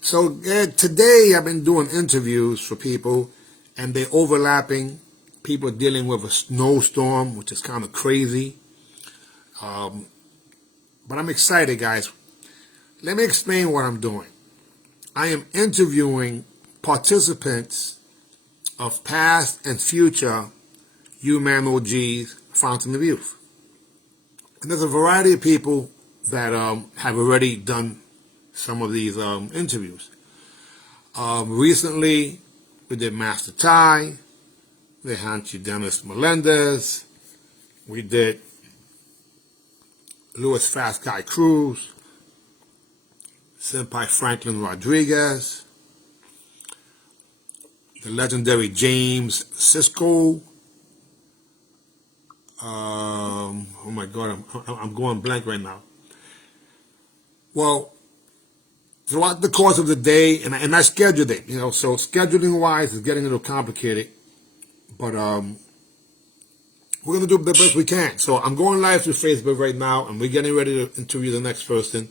So today I've been doing interviews for people, and they're overlapping. People dealing with a snowstorm, which is kind of crazy. But I'm excited, guys. Let me explain what I'm doing. I am interviewing participants of past and future UMAN OGs, Fountain of Youth. And there's a variety of people that have already done some of these interviews. Recently, we did Master Ty, we had Dennis Melendez, we did Louis Fast Guy Cruz, Senpai Franklin Rodriguez, the legendary James Sisko. Oh my God, I'm going blank right now. Well, throughout the course of the day, and I scheduled it, so scheduling wise is getting a little complicated, but we're going to do the best we can. So I'm going live through Facebook right now, and we're getting ready to interview the next person.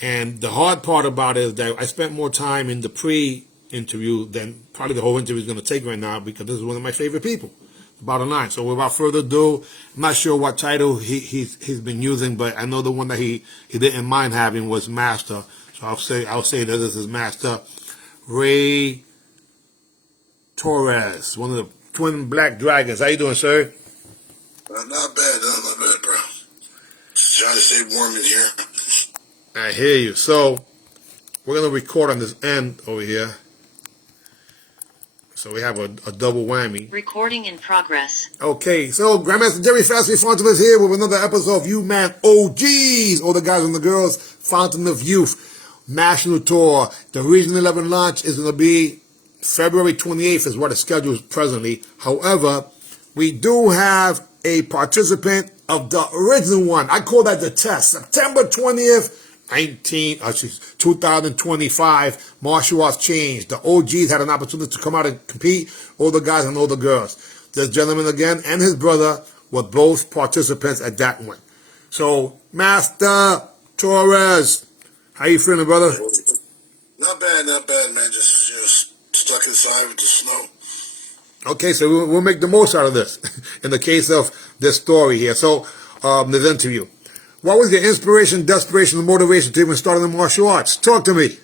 And the hard part about it is that I spent more time in the pre-interview than probably the whole interview is going to take right now, because this is one of my favorite people, bottom line. So without further ado, I'm not sure what title he's been using, but I know the one that he didn't mind having was Master. So I'll say that this is Master Ray Torres, one of the twin black dragons. How you doing, sir? Not bad, bro. Just trying to stay warm in here. I hear you. So we're gonna record on this end over here. So we have a double whammy. Recording in progress. Okay, so Grandmaster Jerry Fastly Fountain is here with another episode of UMAN OGs, all the guys and the girls, Fountain of Youth National Tour. The Region 11 launch is going to be February 28th is what is scheduled presently. However, we do have a participant of the original one. I call that the test. September 20th, 2025, martial arts changed. The OGs had an opportunity to come out and compete, all the guys and all the girls. This gentleman again and his brother were both participants at that one. So, Master Torres, how you feeling, brother? Not bad, man. Just stuck inside with the snow. Okay, so we'll make the most out of this in the case of this story here. So, this interview. What was your inspiration, desperation, and motivation to even start in the martial arts? Talk to me.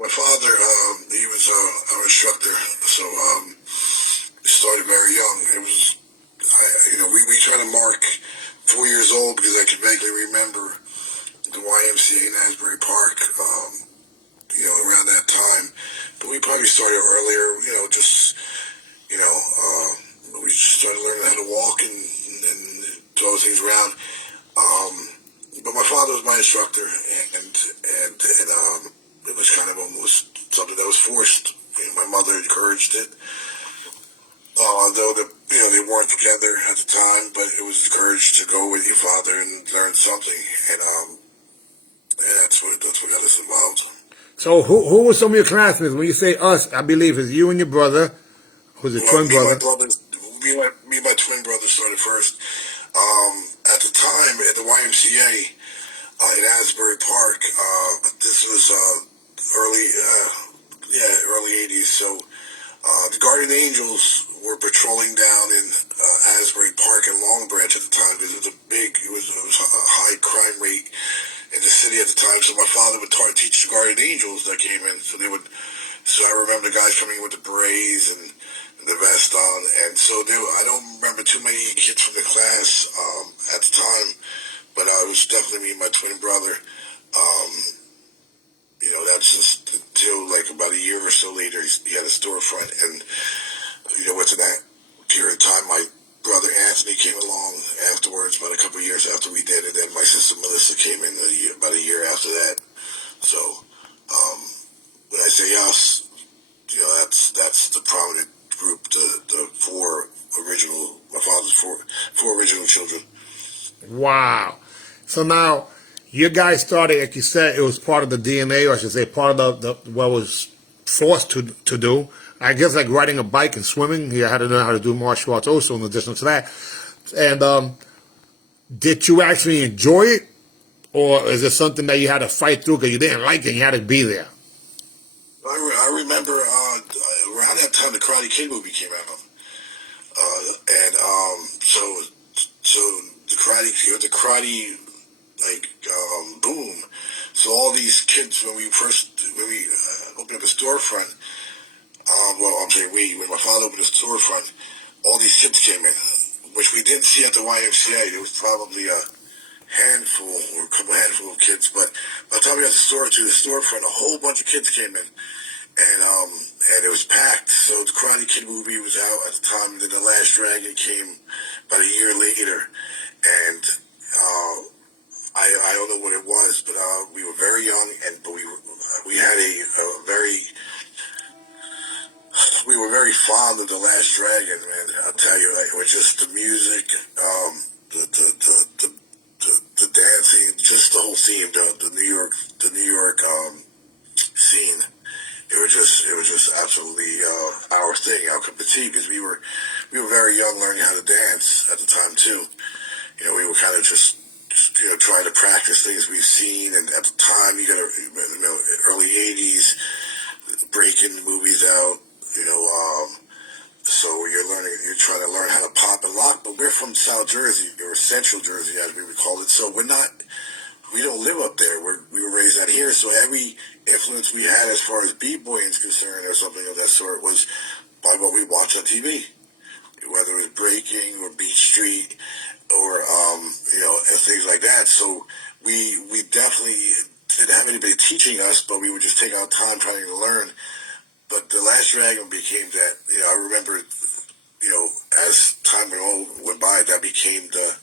My father, he was our instructor, so he started very young. It was, we try to mark 4 years old because I can vaguely remember the YMCA in Asbury Park, around that time. But we probably started earlier, we started learning how to walk and throw things around. But my father was my instructor, and it was kind of almost something that was forced. My mother encouraged it. Although they weren't together at the time, but it was encouraged to go with your father and learn something, and that's what got us involved. So who were some of your classmates? When you say us, I believe it's you and your brother, who's a twin brother. Me and my twin brother started first. At the time at the YMCA in Asbury Park, this was early 80s. So the Guardian Angels were patrolling down in Asbury Park and Long Branch at the time because it was a high crime rate in the city at the time. So my father would teach the Guardian Angels that came in. So I remember the guys coming in with the berets and the vest on, and so I don't remember too many kids from the class at the time, but it was definitely me and my twin brother. That's just until like about a year or so later, he had a storefront, and what's in that period of time, my brother Anthony came along afterwards, about a couple of years after we did, and then my sister Melissa came in about a year after that. So when I say us, that's the prominent group, the my father's four original children. Wow. So now, you guys started, like you said, it was part of the DNA, or I should say part of what was forced to do. I guess like riding a bike and swimming, you had to learn how to do martial arts also in addition to that. And did you actually enjoy it? or is it something that you had to fight through because you didn't like it and you had to be there? I remember around that time the Karate Kid movie came out, and so the karate like boom. So all these kids when we opened up a storefront, well I'm saying when my father opened a storefront, all these kids came in, which we didn't see at the YMCA. There was probably a handful or a couple handful of kids, but by the time we got to the storefront, a whole bunch of kids came in, and it was packed. So the Karate Kid movie was out at the time. Then The Last Dragon came about a year later, and I don't know what it was, but we were very young, but we had a very we were very fond of The Last Dragon, man. I'll tell you, like, it was just the music, the dancing, just the whole scene, the New York scene. It was just absolutely our thing, our cup of tea, because we were very young, learning how to dance at the time too. You know, we were kind of just trying to practice things we've seen, and at the time, early '80s, breaking movies out, so you're trying to learn how to pop and lock. But we're from South Jersey, or Central Jersey, as we would call it. So we don't live up there. We were raised out here. So every influence we had as far as b-boying is concerned, or something of that sort, was by what we watched on TV, whether it was breaking or Beach Street, or and things like that. So we definitely didn't have anybody teaching us, but we would just take our time trying to learn. But The Last Dragon became that. I remember, as time went by, that became the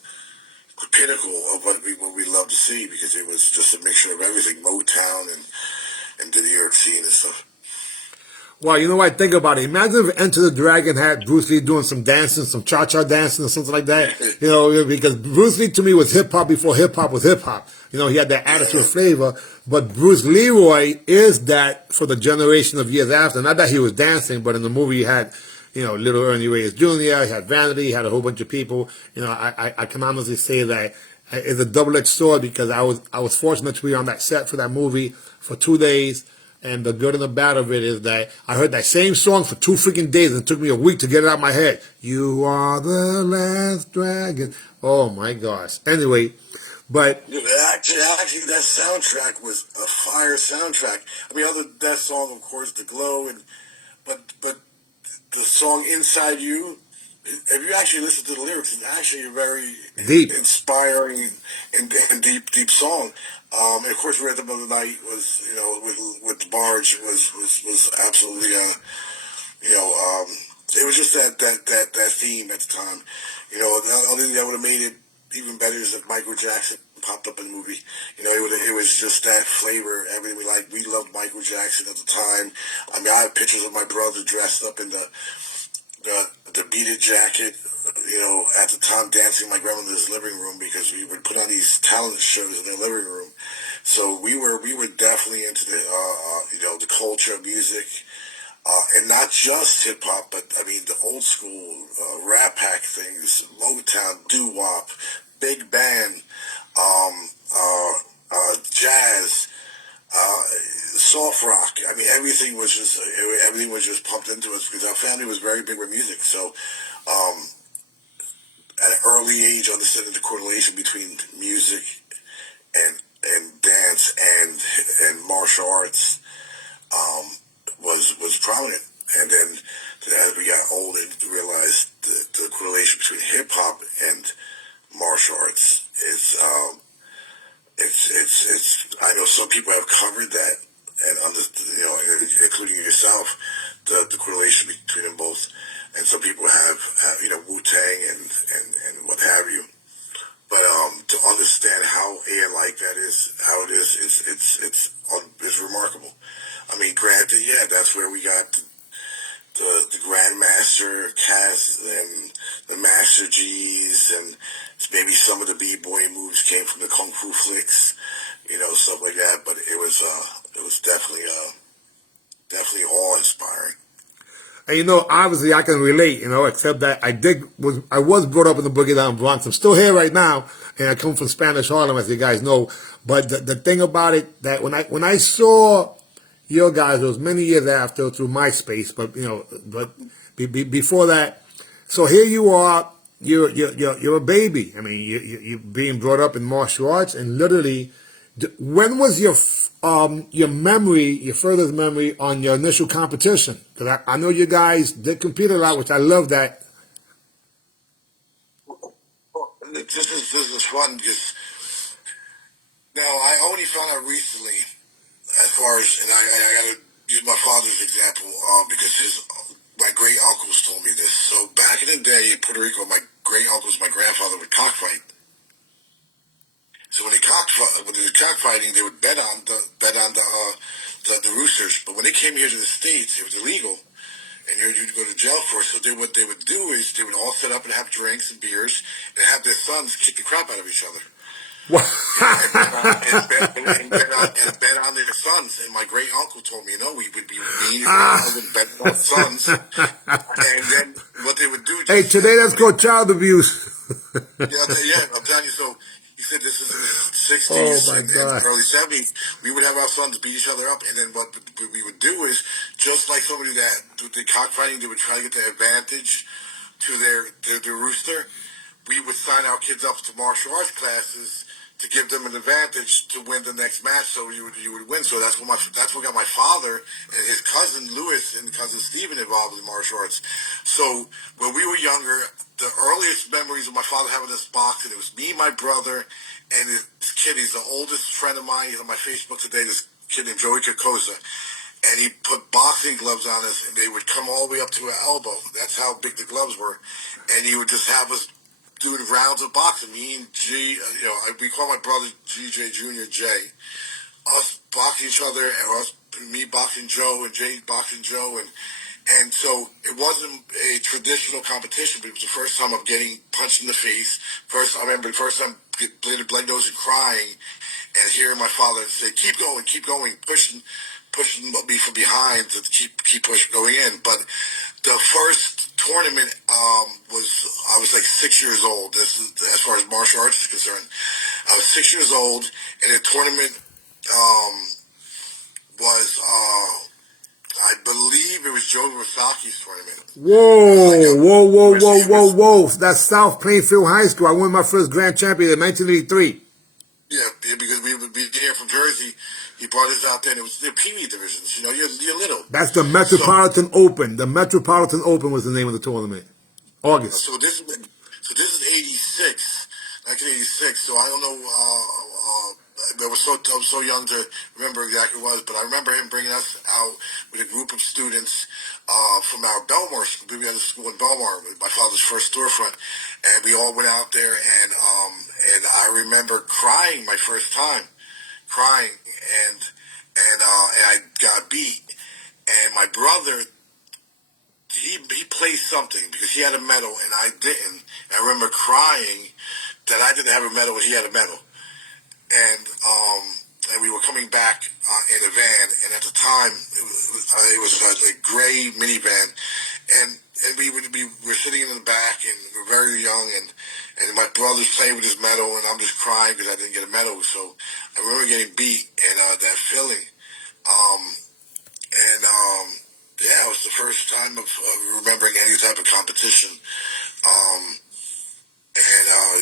pinnacle of what we love to see, because it was just a mixture of everything, Motown and the New York scene and stuff. Well, you know what I think about it? Imagine if Enter the Dragon had Bruce Lee doing some dancing, some cha-cha dancing or something like that. Because Bruce Lee to me was hip-hop before hip-hop was hip-hop. He had that attitude and flavor. But Bruce Leroy is that for the generation of years after. Not that he was dancing, but in the movie you had, Little Ernie Reyes Jr., you had Vanity, you had a whole bunch of people. I can honestly say that it's a double-edged sword, because I was fortunate to be on that set for that movie for 2 days. And the good and the bad of it is that I heard that same song for 2 freaking days, and it took me a week to get it out of my head. You are the last dragon. Oh my gosh. Anyway, but actually, that soundtrack was a fire soundtrack. I mean, other than that song, of course, The Glow, but the song Inside You. If you actually listen to the lyrics, it's actually a very deep, inspiring and deep song. And of course, Rhythm of the Night was, with the barge was absolutely, it was just that theme at the time. The only thing that would have made it even better is if Michael Jackson popped up in the movie. It was just that flavor, everything we liked. We loved Michael Jackson at the time. I mean, I have pictures of my brother dressed up in the beaded jacket, at the time, dancing in my grandmother's living room, because we would put on these talent shows in their living room. So we were definitely into the culture of music, and not just hip hop, but I mean the old school Rat Pack things, Motown, doo wop, big band, jazz. Soft rock. I mean, everything was just pumped into us, because our family was very big with music. So, at an early age, understanding the correlation between music and dance and martial arts was prominent. And then as we got older, we realized the correlation between hip hop and martial arts is. It's. I know some people have covered that, and including yourself, the correlation between them both, and some people have Wu-Tang and what have you. But to understand how like that is, how it is, it's remarkable. I mean, granted, yeah, that's where we got the Grandmaster cast and the Master G's, and maybe some of the b-boy moves came from the kung fu flicks, stuff like that. But it was definitely awe inspiring. And obviously I can relate, except that I was brought up in the Boogie Down Bronx. I'm still here right now, and I come from Spanish Harlem, as you guys know. But the thing about it, that when I saw your guys, it was many years after through MySpace, but before that, so here you are, you're a baby. I mean, you're being brought up in martial arts, and literally, when was your memory, your furthest memory on your initial competition? Because I know you guys did compete a lot, which I love that. Well, this is fun because now I only found out recently, as far as, and I gotta use my father's example, because my great uncles told me this. So back in the day in Puerto Rico, my great uncles, my grandfather would cockfight. So when they were cockfighting, they would bet on the roosters. But when they came here to the States, it was illegal, and you'd go to jail for it. So what they would do is they would all sit up and have drinks and beers and have their sons kick the crap out of each other. And bet on their sons. And my great uncle told me, we would be mean and bet on our sons. And then what they would do. Hey, today that's called child abuse. I'm telling you. So he said this is in the 60s Oh my and God. early 70s. We would have our sons beat each other up, and then what we would do is, just like somebody that with the cockfighting, they would try to get the advantage to their rooster. We would sign our kids up to martial arts classes to give them an advantage to win the next match, so you would win. So that's what got my father and his cousin Louis and cousin Stephen involved in martial arts. So when we were younger, the earliest memories of my father having this boxing, it was me, my brother, and this kid. He's the oldest friend of mine. He's on my Facebook today. This kid named Joey Kokoza. And he put boxing gloves on us, and they would come all the way up to our elbow. That's how big the gloves were. And he would just have us doing rounds of boxing. Me and G, we call my brother GJ Junior Jay. Us boxing each other, and me boxing Joe, and Jay boxing Joe, and so it wasn't a traditional competition, but it was the first time of getting punched in the face. I remember the first time blood nose and crying, and hearing my father say, "Keep going," pushing me from behind to keep pushing going in. But the first tournament I was like 6 years old. This is as far as martial arts is concerned. I was 6 years old, and the tournament was I believe it was Joe Versace's tournament. Whoa. That's South Plainfield High School. I won my first grand champion in 1983. Yeah, because we would be here from Jersey. He brought us out there, and it was the Pee Wee divisions. You're little. That's the Metropolitan Open. The Metropolitan Open was the name of the tournament. August. So this is 86, 1986. So I don't know. I was so young to remember exactly what it was, but I remember him bringing us out with a group of students from our Belmar school. We had a school in Belmar, my father's first storefront, and we all went out there, and I remember crying my first time, and I got beat, and my brother. He played something because he had a medal and I didn't. And I remember crying that I didn't have a medal and he had a medal. And we were coming back in a van, and at the time it was a gray minivan, and we were sitting in the back, and we were very young, and my brother's playing with his medal, and I'm just crying because I didn't get a medal. So I remember getting beat and that feeling, yeah, it was the first time of remembering any type of competition.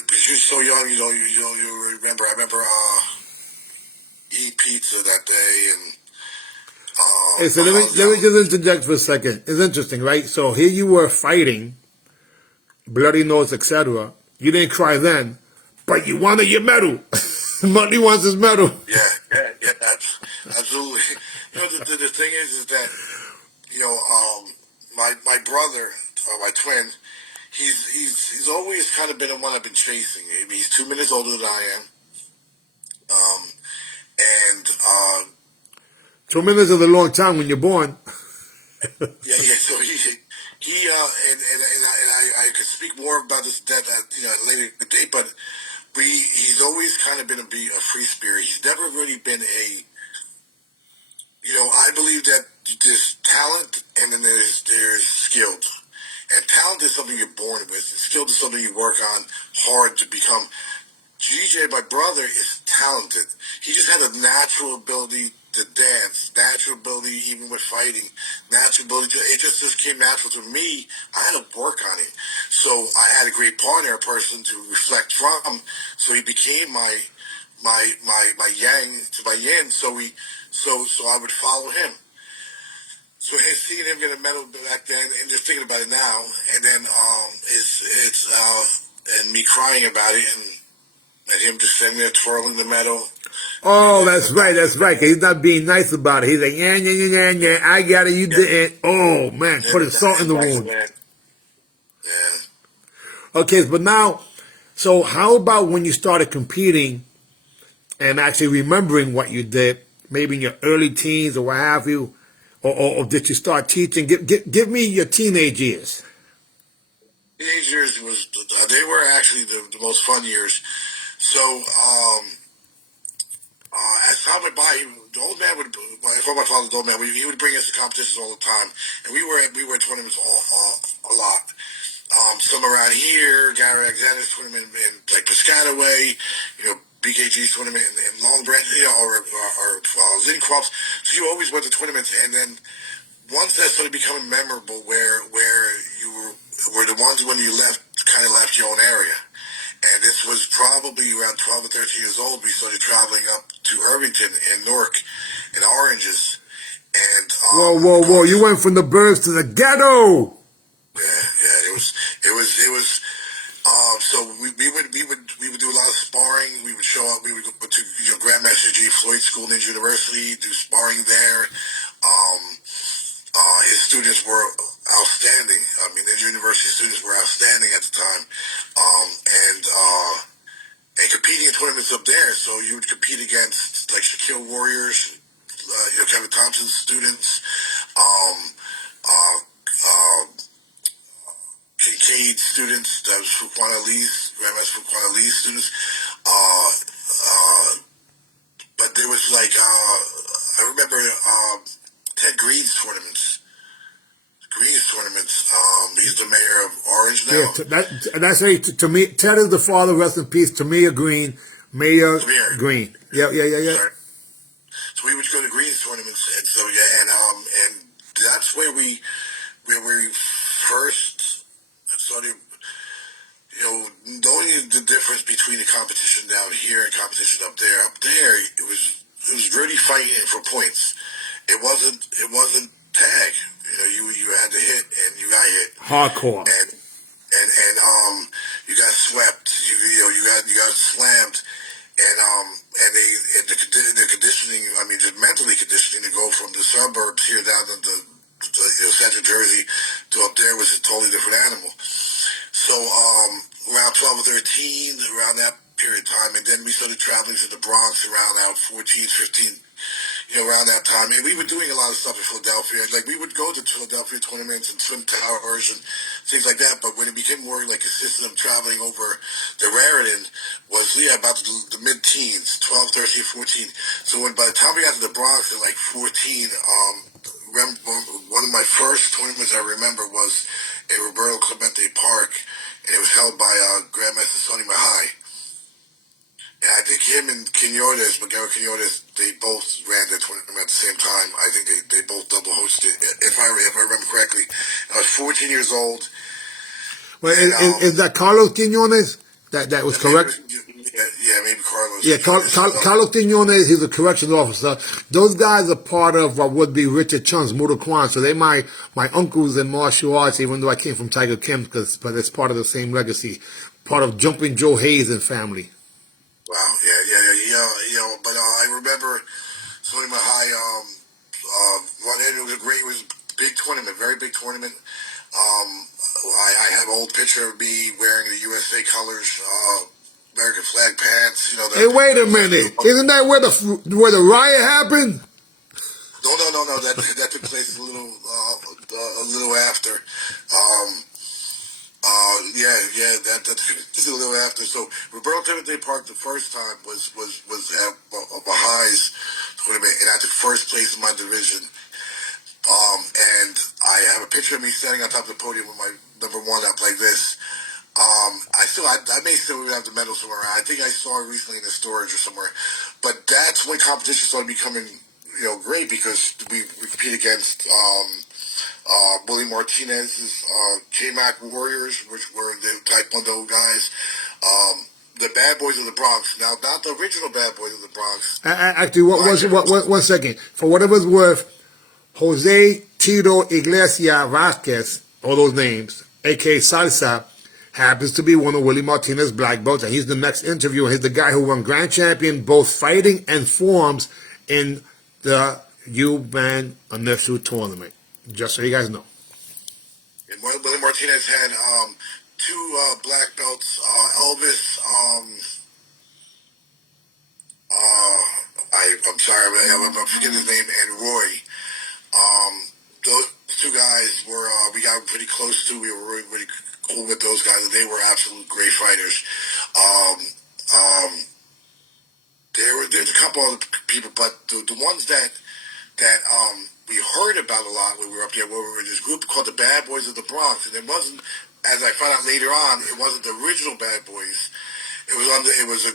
Because you're so young, you remember. I remember eat pizza that day, and hey, so let me just interject for a second. It's interesting, right? So here you were fighting, bloody nose, etc. You didn't cry then, but you wanted your medal. Muttley wants his medal. Yeah, absolutely. The thing is that my brother, my twin, he's always kind of been the one I've been chasing. He's 2 minutes older than I am. 2 minutes is a long time when you're born. Yeah. So I could speak more about this later today, but he's always kind of been a free spirit. He's never really been I believe that there's talent, and then there's something you work on hard to become. GJ, my brother, is talented. He just had a natural ability to dance, natural ability even with fighting, natural ability. It just came natural to me. I had to work on it. So I had a great partner, a person to reflect from. So he became my yang to my yin. So I would follow him. So seeing him get a medal back then, and just thinking about it now, and then and me crying about it, and him just sitting there twirling the medal. Oh, that's right, that's right. 'Cause he's not being nice about it. He's like, yeah, yeah, yeah, yeah, yeah. I got it, you didn't. Oh man, putting salt in the wound. Yeah. Okay, but now, so how about when you started competing and actually remembering what you did, maybe in your early teens or what have you, or did you start teaching? Give me your teenage years. Teenage years they were actually the most fun years. So as time went by, the old man would. I call my father the old man. He would bring us to competitions all the time, and we were at tournaments a lot. Some around here, Gary Alexander's tournament in like Piscataway, BKG's tournament in Long Branch, or Zincrops. So you always went to tournaments, and then once that started becoming memorable, where you were the ones when you kind of left your own area. And this was probably around 12 or 13 years old. We started traveling up to Irvington and Newark and Oranges. And whoa! You went from the burbs to the ghetto. Yeah. It was. So we would do a lot of sparring. We would show up. We would go to Grandmaster G. Floyd School, Ninja University, do sparring there. His students were outstanding. I mean, Ninja University students were outstanding at the time. And competing in tournaments up there. So you would compete against like Shaquille Warriors, Kevin Thompson's students, Kincaid students, that was Grandmaster Fuquan Lee's students. But there was like, I remember Ted Green's tournaments. He's the mayor of Orange now. Yeah, that's right. To me, Ted is the father. Rest in peace. Tamia Green, Mayor Green. Yeah. Sorry. So we would go to Green's tournaments, and so and that's where we first started, knowing the difference between the competition down here and competition up there. Up there, it was really fighting for points. It wasn't tag. You had to hit, and you got hit. Hardcore. And you got swept. You got slammed. And the conditioning. I mean, the mentally conditioning to go from the suburbs here down to the Central Jersey to up there was a totally different animal. So around 12 or 13, around that period of time, and then we started traveling to the Bronx around 14, 15. Around that time, and we were doing a lot of stuff in Philadelphia. Like we would go to Philadelphia tournaments and swim towers and things like that. But when it became more like a system of traveling over the Raritan was about the mid-teens, 12, 13, 14. So by the time we got to the Bronx at like 14, one of my first tournaments I remember was at Roberto Clemente Park, and it was held by Grandmaster Sonny Mahai. And I think him and Miguel Quinones, they both ran the tournament at the same time. I think they both double hosted, if I remember correctly. I was 14 years old. Well, is that Carlos Quinones? That was correct? Yeah, maybe Carlos. Yeah, Carlos Quinones, he's a correctional officer. Those guys are part of what would be Richard Chung's Muda Kwan. So they're my uncles in martial arts, even though I came from Tiger Kim, but it's part of the same legacy. Part of Jumping Joe Hayes and family. Wow, yeah. But I remember Sonny Mahai running. It was a big tournament, very big tournament. I have an old picture of me wearing the USA colors, American flag pants. Hey, wait a minute! Isn't that where the riot happened? No. That took place a little after. That's just a little after. So Roberto Clemente Park the first time was at Bahai's tournament, and I took first place in my division. And I have a picture of me standing on top of the podium with my number one up like this. I may still even have the medal somewhere. I think I saw it recently in the storage or somewhere. But that's when competition started becoming, great because we compete against Willie Martinez's K-Mac Warriors, which were the Taekwondo guys. The Bad Boys of the Bronx. Now, not the original Bad Boys of the Bronx. Actually, one second. For whatever it's worth, Jose Tito Iglesia Vasquez, all those names, aka Salsa, happens to be one of Willie Martinez's black belts, and he's the next interviewer. He's the guy who won grand champion both fighting and forms in the UMAN initial tournament. Just so you guys know. And Willie Martinez had two black belts. Elvis. I'm sorry, I'm forgetting his name. And Roy. Those two guys were we got pretty close to. We were really, really cool with those guys. They were absolute great fighters. There's a couple other people, but the ones that we heard about a lot when we were up there, where we were in this group called the Bad Boys of the Bronx, and it wasn't, as I found out later on, it wasn't the original Bad Boys. It was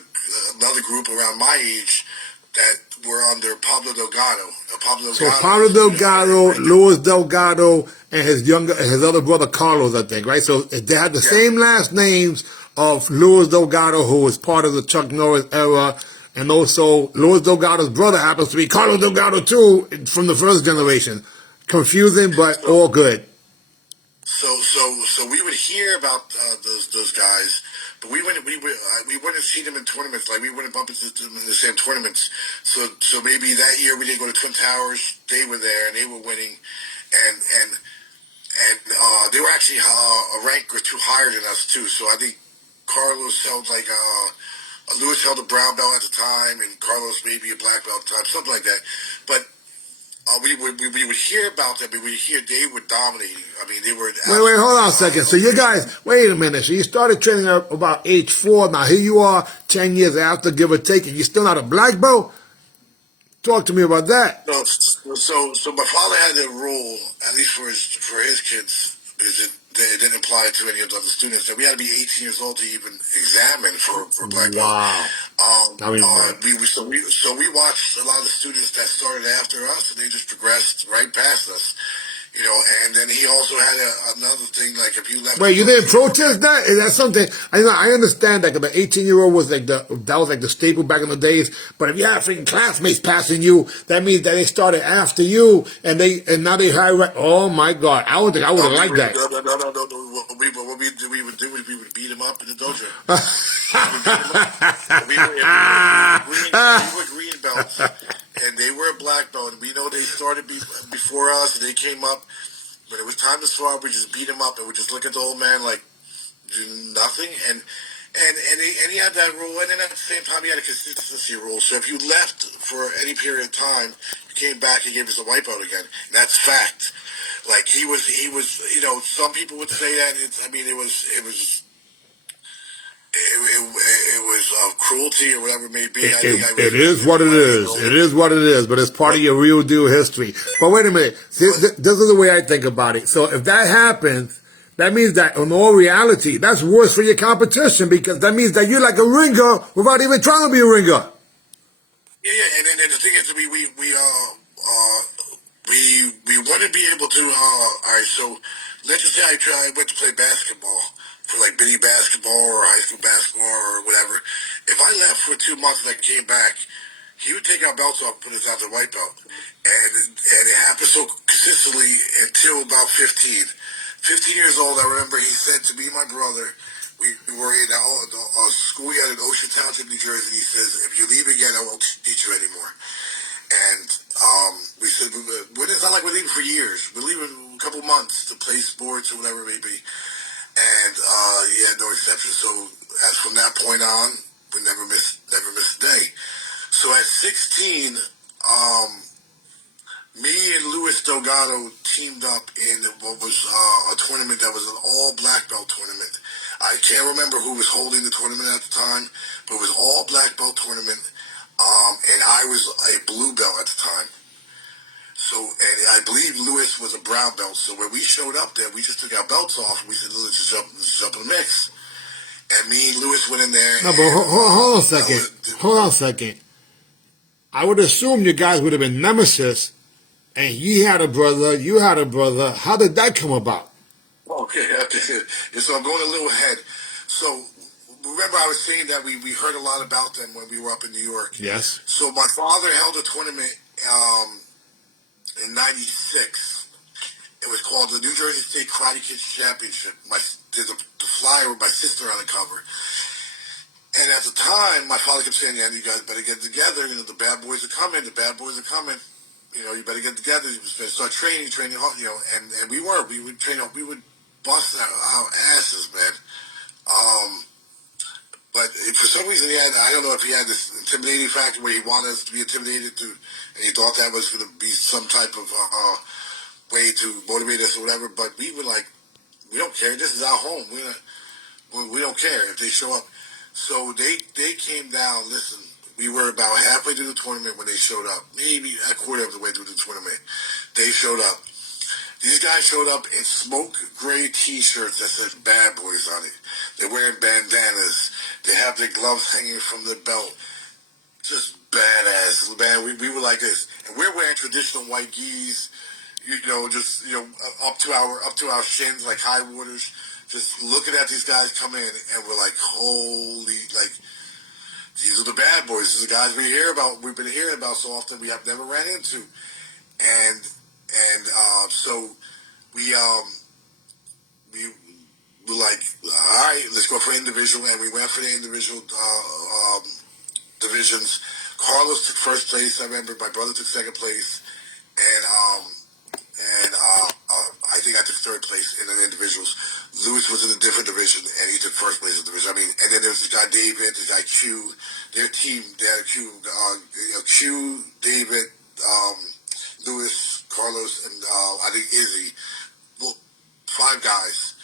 another group around my age that were under Pablo Delgado. So Pablo Delgado, Luis Delgado, and his other brother Carlos, I think, right? So they had the same last names of Luis Delgado, who was part of the Chuck Norris era, and also Luis Delgado's brother happens to be Carlos Delgado too, from the first generation. Confusing, but all good. So we would hear about those guys, but we wouldn't see them in tournaments. Like we wouldn't bump into them in the same tournaments. So maybe that year we didn't go to Twin Towers. They were there and they were winning, and they were actually a rank or two higher than us too. So I think Carlos held Lewis held a brown belt at the time, and Carlos maybe a black belt at the time, something like that. But we would hear about them, but we hear they were dominating. I mean, they were. Wait, hold on a second. So you guys, wait a minute. So you started training at about age 4. Now here you are, 10 years after, give or take, and you're still not a black belt. Talk to me about that. No, so my father had a rule, at least for his kids, because it didn't apply to any of the other students, that we had to be 18 years old to even examine for black belt. Wow. We watched a lot of the students that started after us, and they just progressed right past us. And then he also had another thing, like if you left. Wait, you didn't protest that? Is that something? I understand that the 18-year-old was like the staple back in the days. But if you have freaking classmates passing you, that means that they started after you, and now they hire. Oh my God, I would have liked that. No. What we would do is we would beat them up in the dojo. we were green belts, and they were a black belt, and we know they started before us, and they came up. When it was time to throw up, we just beat him up, and we just look at the old man like do nothing, and he had that rule, and then at the same time he had a consistency rule. So if you left for any period of time, you came back and gave us a wipeout again, and that's fact. Like he was. Some people would say that it was cruelty or whatever it may be. It is what it is. It is what it is, but it's part of your real deal history. But wait a minute. This is the way I think about it. So if that happens, that means that in all reality, that's worse for your competition, because that means that you're like a ringer without even trying to be a ringer. Yeah, and then the thing is, we wouldn't be able to. All right, so let's just say I went to play basketball for like mini basketball or high school basketball or whatever. If I left for 2 months and I came back, he would take our belts off and put us out the white belt, and it happened so consistently until about 15 years old. I remember he said to me and my brother. We were in a school we had in Ocean Township, New Jersey. He says, if you leave again, I won't teach you anymore. And we said, it's not like we're leaving for years. We're leaving a couple months to play sports or whatever it may be. And he had no exception. So as from that point on, we never missed a day. So at 16, me and Luis Delgado teamed up in what was a tournament that was an all black belt tournament. I can't remember who was holding the tournament at the time, but it was all black belt tournament, and I was a blue belt at the time. So, and I believe Luis was a brown belt. So when we showed up there, we just took our belts off and we said, let's just jump in the mix. and me and Lewis went in there. No, but hold on a second. Hold on a second. I would assume you guys would have been nemesis, and he had a brother, you had a brother. How did that come about? Okay. So I'm going a little ahead. So remember, I was saying that we heard a lot about them when we were up in New York. Yes. So my father held a tournament in '96. It was called the New Jersey State Karate Kids Championship. There's a flyer with my sister on the cover. And at the time, my father kept saying, "Yeah, you guys better get together. You know, the bad boys are coming. The bad boys are coming. You know, you better get together. You better start training hard." You know, and we were. We would train. We would bust our asses, man. But for some reason, I don't know if he had this intimidating factor where he wanted us to be intimidated to, and he thought that was going to be some type of way to motivate us or whatever. But we were like, we don't care. This is our home. We don't care if they show up. So they came down. Listen, we were about halfway through the tournament when they showed up. Maybe a quarter of the way through the tournament. They showed up. These guys showed up in smoke gray T-shirts that said "Bad Boys" on it. They're wearing bandanas. They have their gloves hanging from the belt. Just badass, man. We were like this, and we're wearing traditional white gis. You know, just up to our shins, like high waters. Just looking at these guys come in, and we're like, holy, like, these are the bad boys. These are the guys we've been hearing about so often we have never ran into. And so we were like, all right, let's go for individual, and we went for the individual divisions. Carlos took first place. I remember my brother took second place, and I think I took third place in the individuals. Lewis was in a different division, and he took first place in the division. I mean, and then there was this guy David, this guy Q. Their team, they had a Q, Q, David, Lewis, Carlos, and I think Izzy. Well, 5 guys,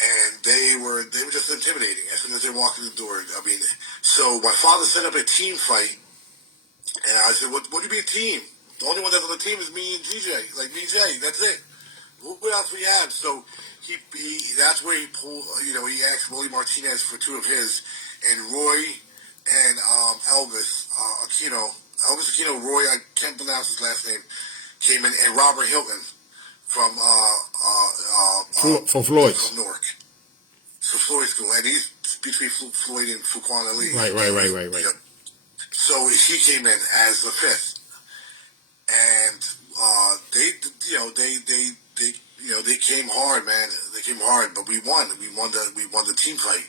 and they were just intimidating as soon as they walked in the door. I mean, so my father set up a team fight, and I said, "What do you mean team? The only one that's on the team is me and DJ. Like me and Jay. That's it. What else we have?" So he that's where he pulled. He asked Willie Martinez for 2 of his, and Roy and Elvis Aquino. Elvis Aquino, Roy, I can't pronounce his last name, came in, and Robert Hilton from Floyd's. From Newark. So Floyd School, and he's between Floyd and Fuquan Ali. Right. So he came in as the 5th, and they came hard, man. They came hard, but we won. We won the team fight.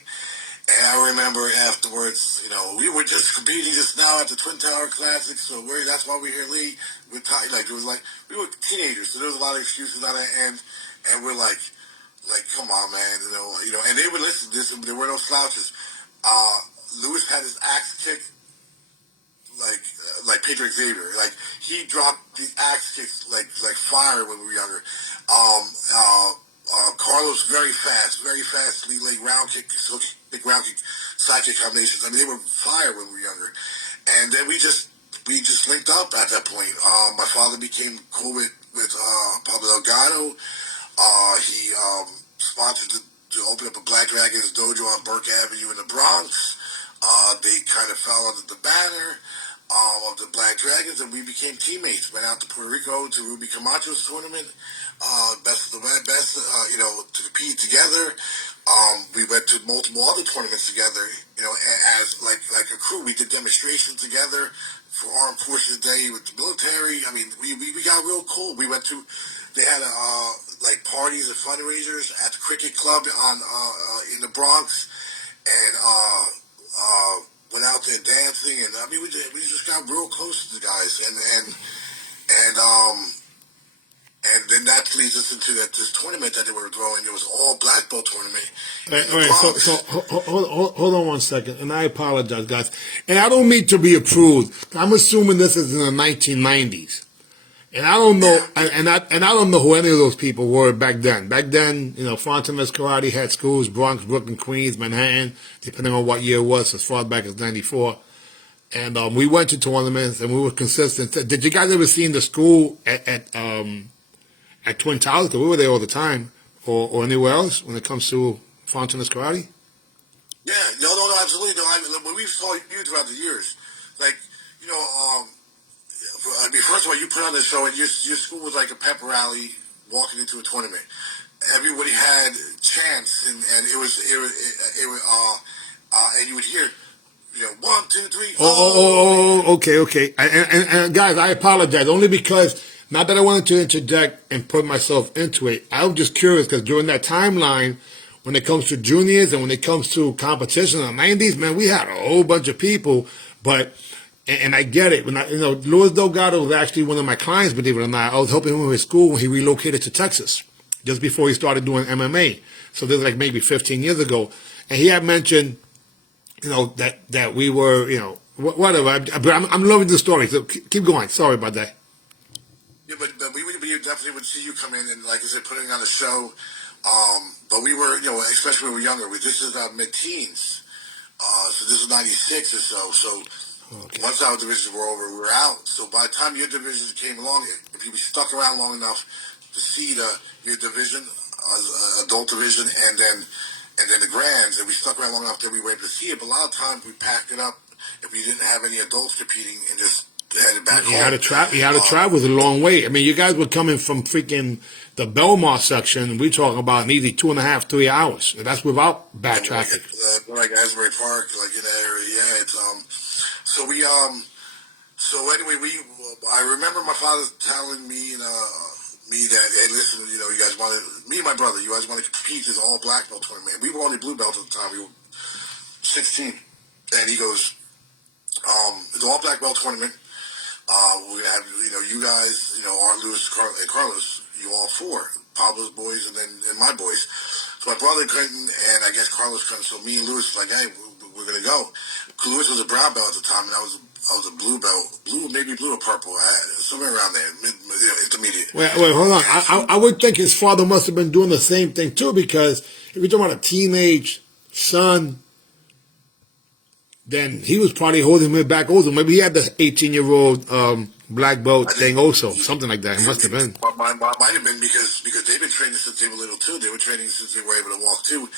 And I remember afterwards, we were just competing just now at the Twin Tower Classic, so that's why we're here late. We're it was like we were teenagers, so there was a lot of excuses on that end, and we're like, come on, man, and they would listen to this, and there were no slouches. Lewis had his axe kick like Pedro Xavier, like he dropped the axe kicks like fire when we were younger. Carlos very fast, like round kick, big round kick, side kick combinations. I mean, they were fire when we were younger. And then we just linked up at that point. My father became cool with Pablo Delgado. He sponsored to open up a Black Dragons dojo on Burke Avenue in the Bronx. They kind of fell under the banner of the Black Dragons, and we became teammates. Went out to Puerto Rico to Ruby Camacho's tournament. Best of the best, to compete together. We went to multiple other tournaments together, as like a crew. We did demonstrations together for Armed Forces Day with the military. I mean, we got real cool. We went to, they had parties and fundraisers at the cricket club in the Bronx, and went out there dancing, and I mean, we just got real close to the guys, and then that leads us into this tournament that they were throwing. It was all black belt tournament. All right. So hold on one second, and I apologize, guys. And I don't mean to be a prude. I'm assuming this is in the 1990s, and I don't know, and I don't know who any of those people were back then. Back then, Fontaines Karate had schools: Bronx, Brooklyn, Queens, Manhattan, depending on what year it was, as far back as '94. And we went to tournaments, and we were consistent. Did you guys ever see in the school at Twin Towers? Because we were there all the time, or anywhere else when it comes to Fontaines Karate? Yeah, no, absolutely. No, when we saw you throughout the years, like, you know, I mean, first of all, you put on this show, and your school was like a pep rally walking into a tournament. Everybody had chants, and and you would hear, you know, 1, 2, 3, Okay, okay. And guys, I apologize only because not that I wanted to interject and put myself into it. I was just curious because during that timeline, when it comes to juniors and when it comes to competition in the '90s, man, we had a whole bunch of people. But and I get it. When Luis Delgado was actually one of my clients, believe it or not. I was helping him with school when he relocated to Texas just before he started doing MMA. So this was like maybe 15 years ago, and he had mentioned that we were, whatever. But I'm loving the story. So keep going. Sorry about that. yeah, but we definitely would see you come in and, like I said, putting on a show. But we were, especially when we were younger. This is mid-teens. So this is '96 or so. So Okay. once our divisions were over, we were out. So by the time your divisions came along, if you stuck around long enough to see your division, adult division, and then the grands, and we stuck around long enough that we were able to see it. But a lot of times we packed it up if we didn't have any adults competing and just headed back You had home. to travel. You had to travel a long way. I mean, you guys were coming from freaking the Belmar section, and we're talking about an easy 2.5, 3 hours. And that's without bad traffic. Like Asbury Park, like in that area. Yeah, it's So So anyway, I remember my father telling me me that, hey, listen, you guys wanted, me and my brother, you guys want to compete in this all black belt tournament. We were only blue belt at the time. We were 16, and he goes, it's an all black belt tournament. We're gonna have you guys, Art, Lewis, and Carlos, you all four, Pablo's boys, and my boys. So my brother couldn't, and I guess Carlos couldn't. So me and Lewis was like, hey, we're gonna go. Lewis was a brown belt at the time, and I was a blue belt, maybe blue or purple, somewhere around there, intermediate. Wait, hold on. I would think his father must have been doing the same thing too, because if you're talking about a teenage son, then he was probably holding him back also. Maybe he had the 18-year-old black belt thing also, something like that. It must have been. Might have been because they've been training since they were little too. They were training since they were able to walk too,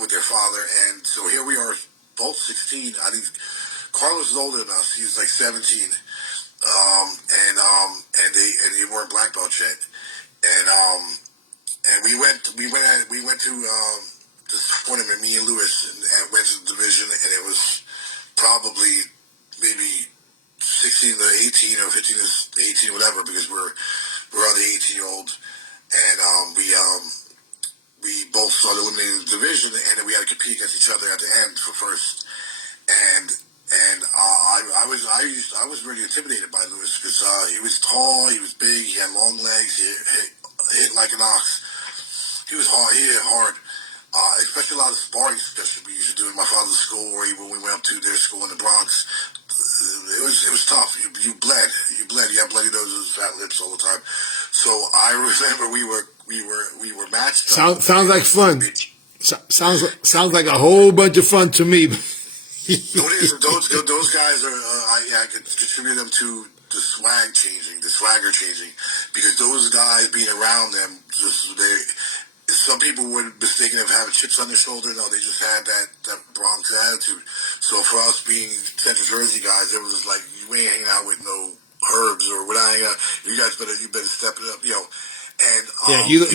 with their father. And so here we are, both 16. I think Carlos is older than us. He was like 17, and they weren't black belt yet. And we went to this tournament, me and Lewis, and went to the division, and it was probably maybe 16 to 18 or 15 to 18, whatever, because we're on the 18-year-old, and we both started eliminating the division, and then we had to compete against each other at the end for first. And I was really intimidated by Lewis because he was tall, he was big, he had long legs, he hit like an ox. He was hard. He hit hard. Especially a lot of sparring sessions we used to do in my father's school, or even when we went up to their school in the Bronx. It was tough. You bled. You had bloody noses, fat lips all the time. So I remember we were matched. Sounds like fun. Sounds like a whole bunch of fun to me. Those guys are. I could contribute them to the swagger changing, because those guys being around them, some people were mistaken of having chips on their shoulder. No, they just had that Bronx attitude. So for us being Central Jersey guys, it was like, you ain't hanging out with no herbs, or we're not hanging out. You better step it up, And yeah, you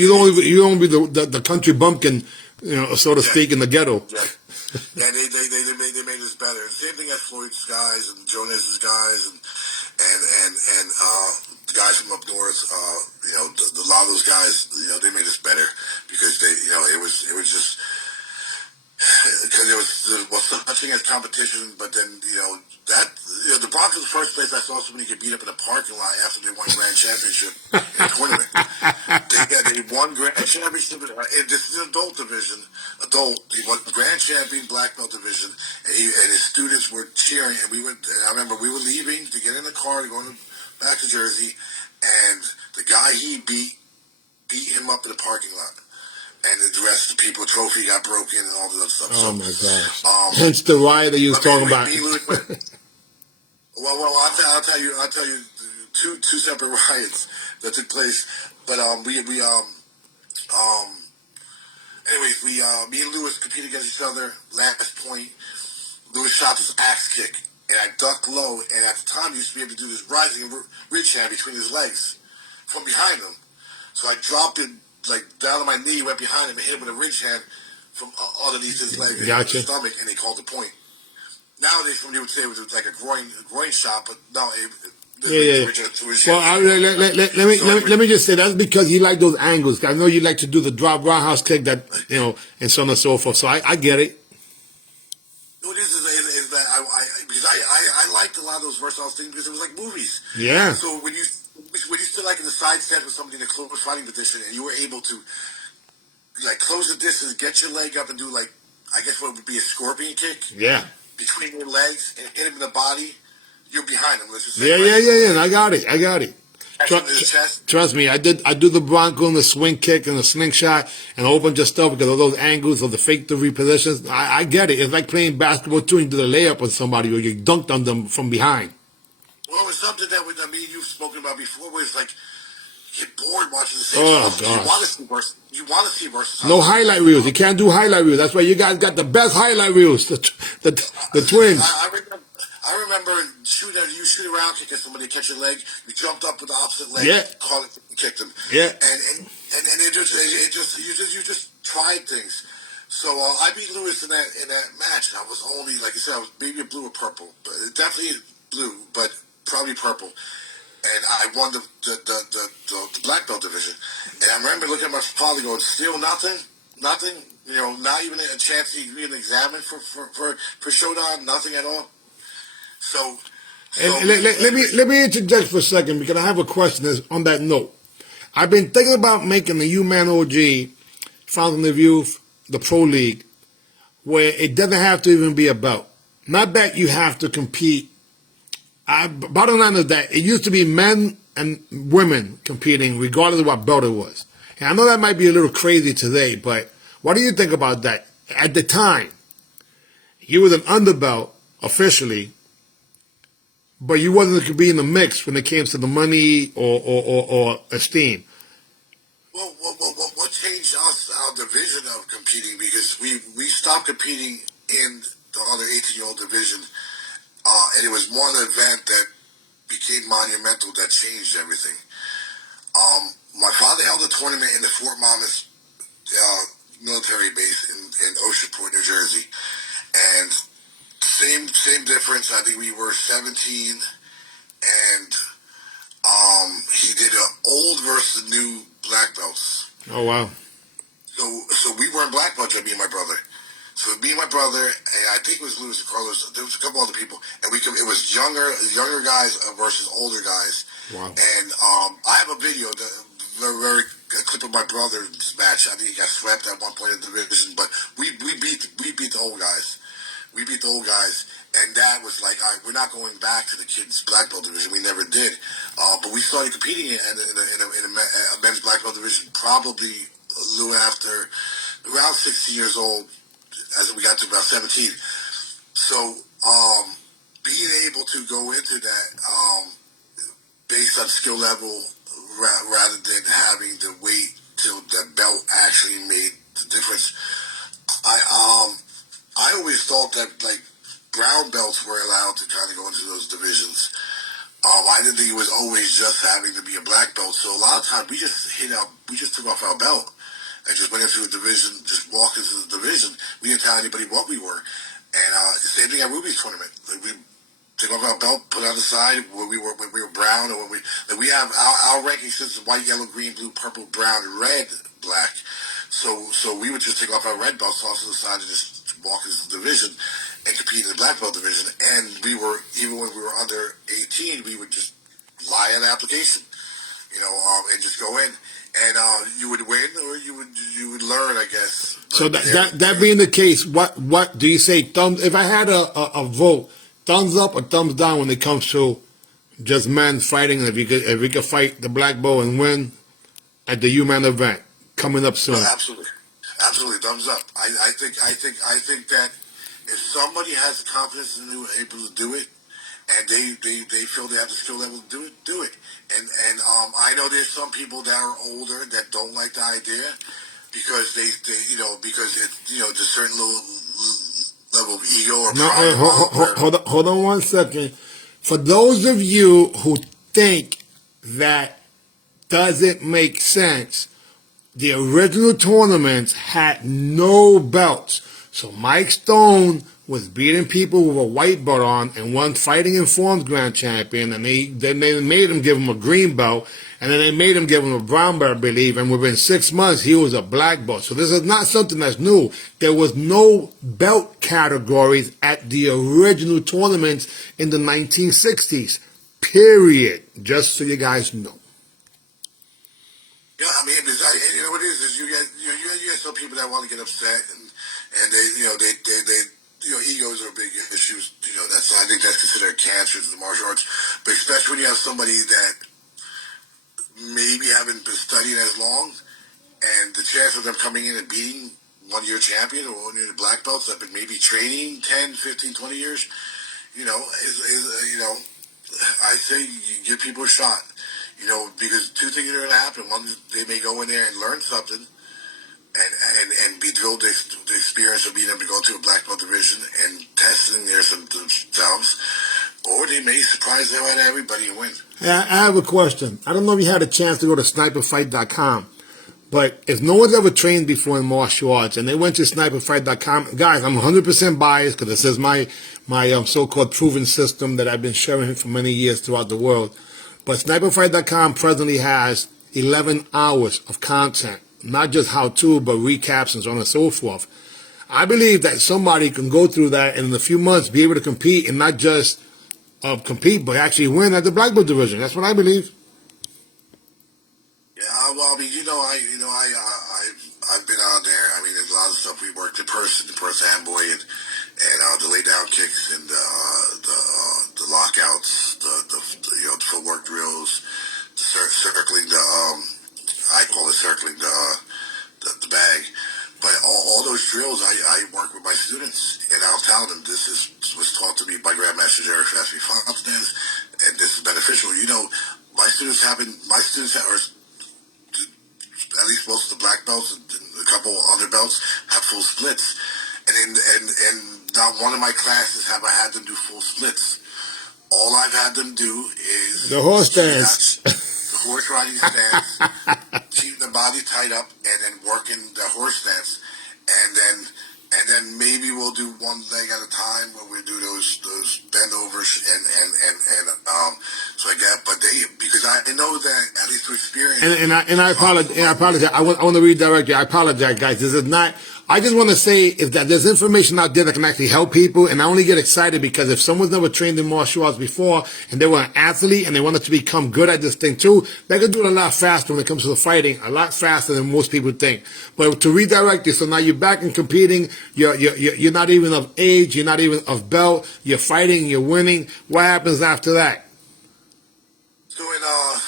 don't be the country bumpkin, so to speak, in the ghetto. Yeah. Yeah, they made us better. Same thing as Floyd's guys and Jonas's guys and the guys from up north. A lot of those guys, they made us better because it was just because there was such thing as competition. But then the Bronx was the first place I saw somebody get beat up in a parking lot after they won grand championship in a tournament. They won grand championship. This is an adult division. He won grand champion black belt division, and his students were cheering. And I remember we were leaving to get in the car to go back to Jersey, and the guy he beat him up in the parking lot. And the rest of the people, trophy got broken and all the other stuff. Oh my gosh! Hence the riot that you was talking about. Well, I'll tell you two separate riots that took place. But anyways, me and Lewis competed against each other. Last point, Lewis shot this axe kick, and I ducked low. And at the time, he used to be able to do this rising ridge hand between his legs from behind him. So I dropped it like down on my knee, went behind him, and hit him with a ridge hand from underneath his leg, Gotcha. his stomach, and they called the point. Nowadays, somebody would say it was like a groin shot, but no, Yeah. Well, let me just say that's because you like those angles. I know you like to do the drop roundhouse kick that and so on and so forth. So I get it. What it is that because I liked a lot of those versatile things because it was like movies. Yeah. So when you stood like in the side step with somebody in a close fighting position and you were able to like close the distance, get your leg up and do like I guess what would be a scorpion kick. Yeah. Between your legs and hit him in the body, you're behind him. Let's just say yeah. I got it. Trust me, I do the Bronco and the swing kick and the slingshot and a whole bunch of stuff because of those angles of the fake three positions. I get it. It's like playing basketball too and you do the layup on somebody or you dunked on them from behind. Well, it's something that me and you've spoken about before where it's like you're bored watching the same stuff. God. You want to see versus. No highlight reels. You can't do highlight reels. That's why you guys got the best highlight reels. The twins. I remember you shoot around kicking somebody, catch your leg, you jumped up with the opposite leg, caught it, and kicked him. Yeah. And you just tried things. So I beat Lewis in that match, and I was only like you said, I was maybe blue or purple, but definitely blue, but probably purple. And I won the black belt division. And I remember looking at my father going, still nothing. Not even a chance to even examine for Showdown, nothing at all. So let me interject for a second because I have a question on that note. I've been thinking about making the UMAN OG, Fountain of Youth, the Pro League, where it doesn't have to even be a belt. Not that you have to compete. Bottom line is that it used to be men and women competing regardless of what belt it was. And I know that might be a little crazy today, but what do you think about that? At the time, you was an underbelt officially, but you wasn't to be in the mix when it came to the money or esteem. Well, what changed our division of competing? Because we stopped competing in the under 18-year-old division, and it was one event that became monumental that changed everything. My father held a tournament in the Fort Monmouth military base in Oceanport, New Jersey, and same difference. I think we were 17, and he did an old versus new black belts. Oh wow! So we weren't black belts, me and my brother. So me and my brother, and I think it was Luis and Carlos. There was a couple other people, and it was younger guys versus older guys. Wow! And I have a video, very a clip of my brother's match. I think he got swept at one point in the division, but we beat the old guys. We beat the old guys, and that was like, all right, we're not going back to the kids' black belt division. We never did, but we started competing in a men's black belt division probably a little after around 16 years old, as we got to about 17. So being able to go into that based on skill level rather than having to wait till the belt actually made the difference. I always thought that like brown belts were allowed to kind of go into those divisions. I didn't think it was always just having to be a black belt. So a lot of times we just took off our belt and just went into a division, just walked into the division. We didn't tell anybody what we were. And same thing at Ruby's tournament. Like we took off our belt, put it on the side when we were brown, or when we have our ranking system: white, yellow, green, blue, purple, brown, red, black. So we would just take off our red belts, toss to the side, and just walk into the division and compete in the black belt division. And we were, even when we were under 18, we would just lie on the application, and just go in. And you would win, or you would learn, I guess. But so that being the case, what do you say? Thumbs? If I had a vote, thumbs up or thumbs down when it comes to just men fighting, and if we could fight the black belt and win at the UMAN event coming up soon. Absolutely, thumbs up. I think that if somebody has the confidence and they're able to do it, and they feel they have the skill level to do it. And I know there's some people that are older that don't like the idea, because because it's a certain level of ego or No, pride involved. hold on 1 second. For those of you who think that doesn't make sense, the original tournaments had no belts. So Mike Stone was beating people with a white belt on and won Fighting Informed Grand Champion, and then they made him give him a green belt, and then they made him give him a brown belt, I believe, and within 6 months he was a black belt. So this is not something that's new. There was no belt categories at the original tournaments in the 1960s. Period. Just so you guys know. Yeah, I mean, you know what it is you get some people that want to get upset, and they egos are big issues. I think that's considered a cancer to the martial arts, but especially when you have somebody that maybe haven't been studying as long, and the chance of them coming in and beating one-year champion or one-year black belts that have been maybe training 10, 15, 20 years, I say you give people a shot. Because two things are going to happen. One, they may go in there and learn something and be thrilled the experience of being able to go to a black belt division and testing themselves, or they may surprise the hell out of everybody and win. Yeah, I have a question. I don't know if you had a chance to go to sniperfight.com, but if no one's ever trained before in martial arts and they went to sniperfight.com, guys, I'm 100% biased because this is my so-called proven system that I've been sharing for many years throughout the world. But sniperfight.com presently has 11 hours of content, not just how-to, but recaps and so on and so forth. I believe that somebody can go through that and in a few months be able to compete and not just compete, but actually win at the black belt division. That's what I believe. Yeah, well, I mean, I've been out there. I mean, there's a lot of stuff we worked in person handboy, and the lay down kicks and the lockouts, the footwork drills, circling I call it circling the bag. But all those drills, I work with my students, and I'll tell them was taught to me by Grandmaster Jerry Fasby Fontenez, and this is beneficial. My students are, at least most of the black belts and a couple other belts have full splits, and not one of my classes have I had them do full splits. All I've had them do is the horse stance, the horse riding stance, keeping the body tied up, and then working the horse stance, and then maybe we'll do one leg at a time where we do those bend overs and so I get, but because I know that at least through experience. And I apologize. I want to redirect you. I apologize, guys. This is not. I just want to say is that there's information out there that can actually help people, and I only get excited because if someone's never trained in martial arts before and they were an athlete and they wanted to become good at this thing too, they can do it a lot faster when it comes to the fighting, a lot faster than most people think. But to redirect you, so now you're back in competing. You're not even of age. You're not even of belt. You're fighting. You're winning. What happens after that? So in about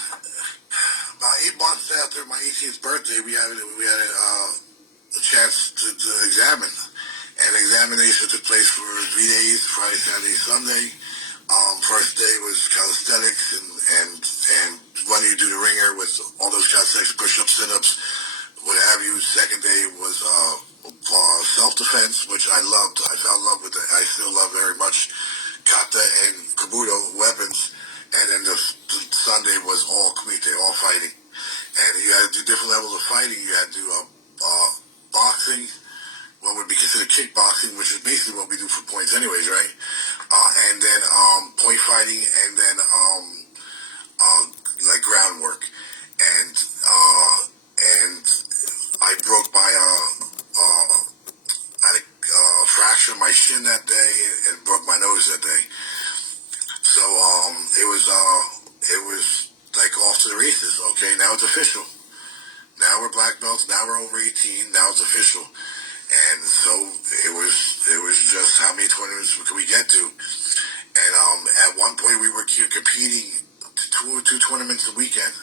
8 months after my 18th birthday, we had a chance to examine. And the examination took place for 3 days, Friday, Saturday, Sunday. First day was calisthenics and when you do the ringer with all those calisthenics, push-ups, sit-ups, what have you. Second day was self-defense, which I loved. I fell in love with it. I still love very much kata and kabuto weapons. And then the Sunday was all kumite, all fighting. And you had to do different levels of fighting. You had to do boxing, what would be considered kickboxing, which is basically what we do for points anyways, right? And then point fighting, and then like groundwork. And I broke my I fractured my shin that day and broke my nose that day. So it was like off to the races. Okay, now it's official. Now we're black belts. Now we're over 18. Now it's official. And so it was just how many tournaments could we get to? And at one point we were competing two tournaments a weekend.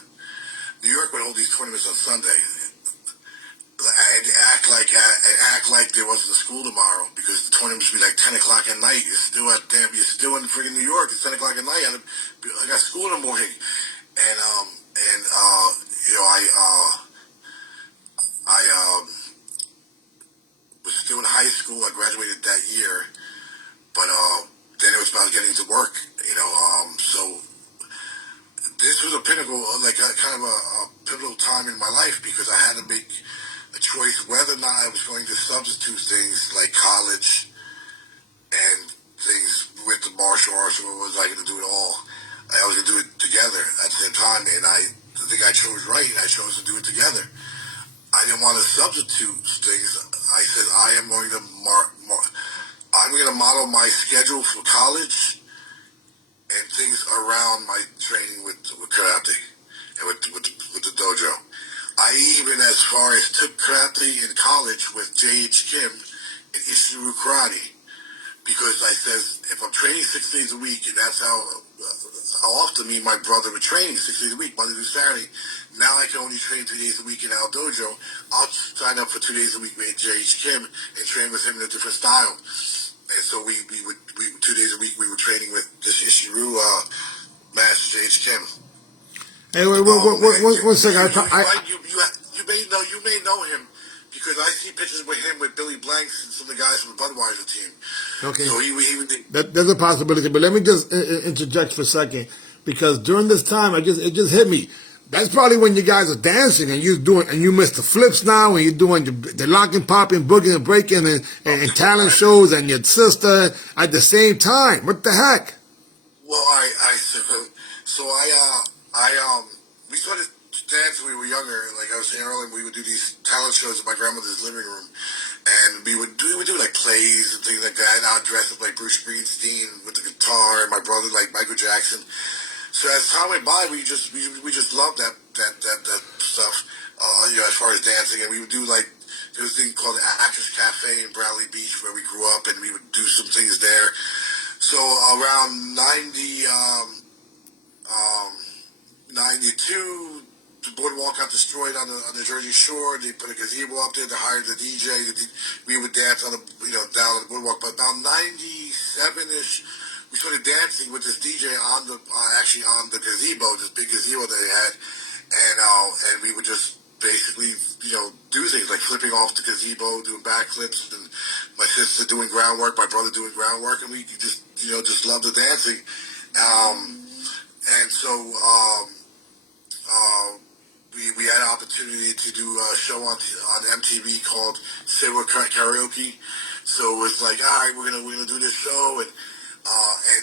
New York would hold these tournaments on Sunday. And act like there wasn't a school tomorrow, because the tournaments would be like 10 o'clock at night. You're still in friggin' New York. It's 10 o'clock at night. I got school in the morning, and I graduated that year, but then it was about getting to work. So this was a pinnacle, like kind of a pivotal time in my life because I had to make a choice whether or not I was going to substitute things like college and things with the martial arts, or was I going to do it all? I was going to do it together at the same time, and I think I chose right. I chose to do it together. I didn't want to substitute things. I said I am going to I'm going to model my schedule for college and things around my training with karate and with the dojo. I even as far as took karate in college with J.H. Kim and Ishiru Karate, because I says if I'm training 6 days a week, and that's how often me and my brother were training 6 days a week, Monday through Saturday. Now I can only train 2 days a week in our dojo. I'll sign up for 2 days a week with J.H. Kim and train with him in a different style. And so we 2 days a week we were training with this Ishiru master J.H. Kim. Hey, wait, one second. You may know him because I see pictures with him with Billy Blanks and some of the guys from the Budweiser team. Okay. So he there's a possibility, but let me just interject for a second because during this time, it just hit me. That's probably when you guys are dancing and you miss the flips now and you're doing the locking, popping, booging, and breaking and talent shows and your sister at the same time. What the heck? Well, we started dancing when we were younger. Like I was saying earlier, we would do these talent shows in my grandmother's living room, and we would do like plays and things like that. And I'd dress up like Bruce Springsteen with the guitar, and my brother like Michael Jackson. So as time went by, we just loved that stuff. As far as dancing, and we would do like there was a thing called the Actors Cafe in Bradley Beach where we grew up, and we would do some things there. So around 92, the boardwalk got destroyed on the Jersey Shore. They put a gazebo up there to hire the DJ. We would dance on down on the boardwalk. But about 97-ish, we started dancing with this DJ on the gazebo, this big gazebo that they had, and we would just basically do things like flipping off the gazebo, doing backflips, and my sister doing groundwork, my brother doing groundwork, and we just loved the dancing, and so we had an opportunity to do a show on MTV called Silver Karaoke. So it was like, all right, we're gonna do this show, and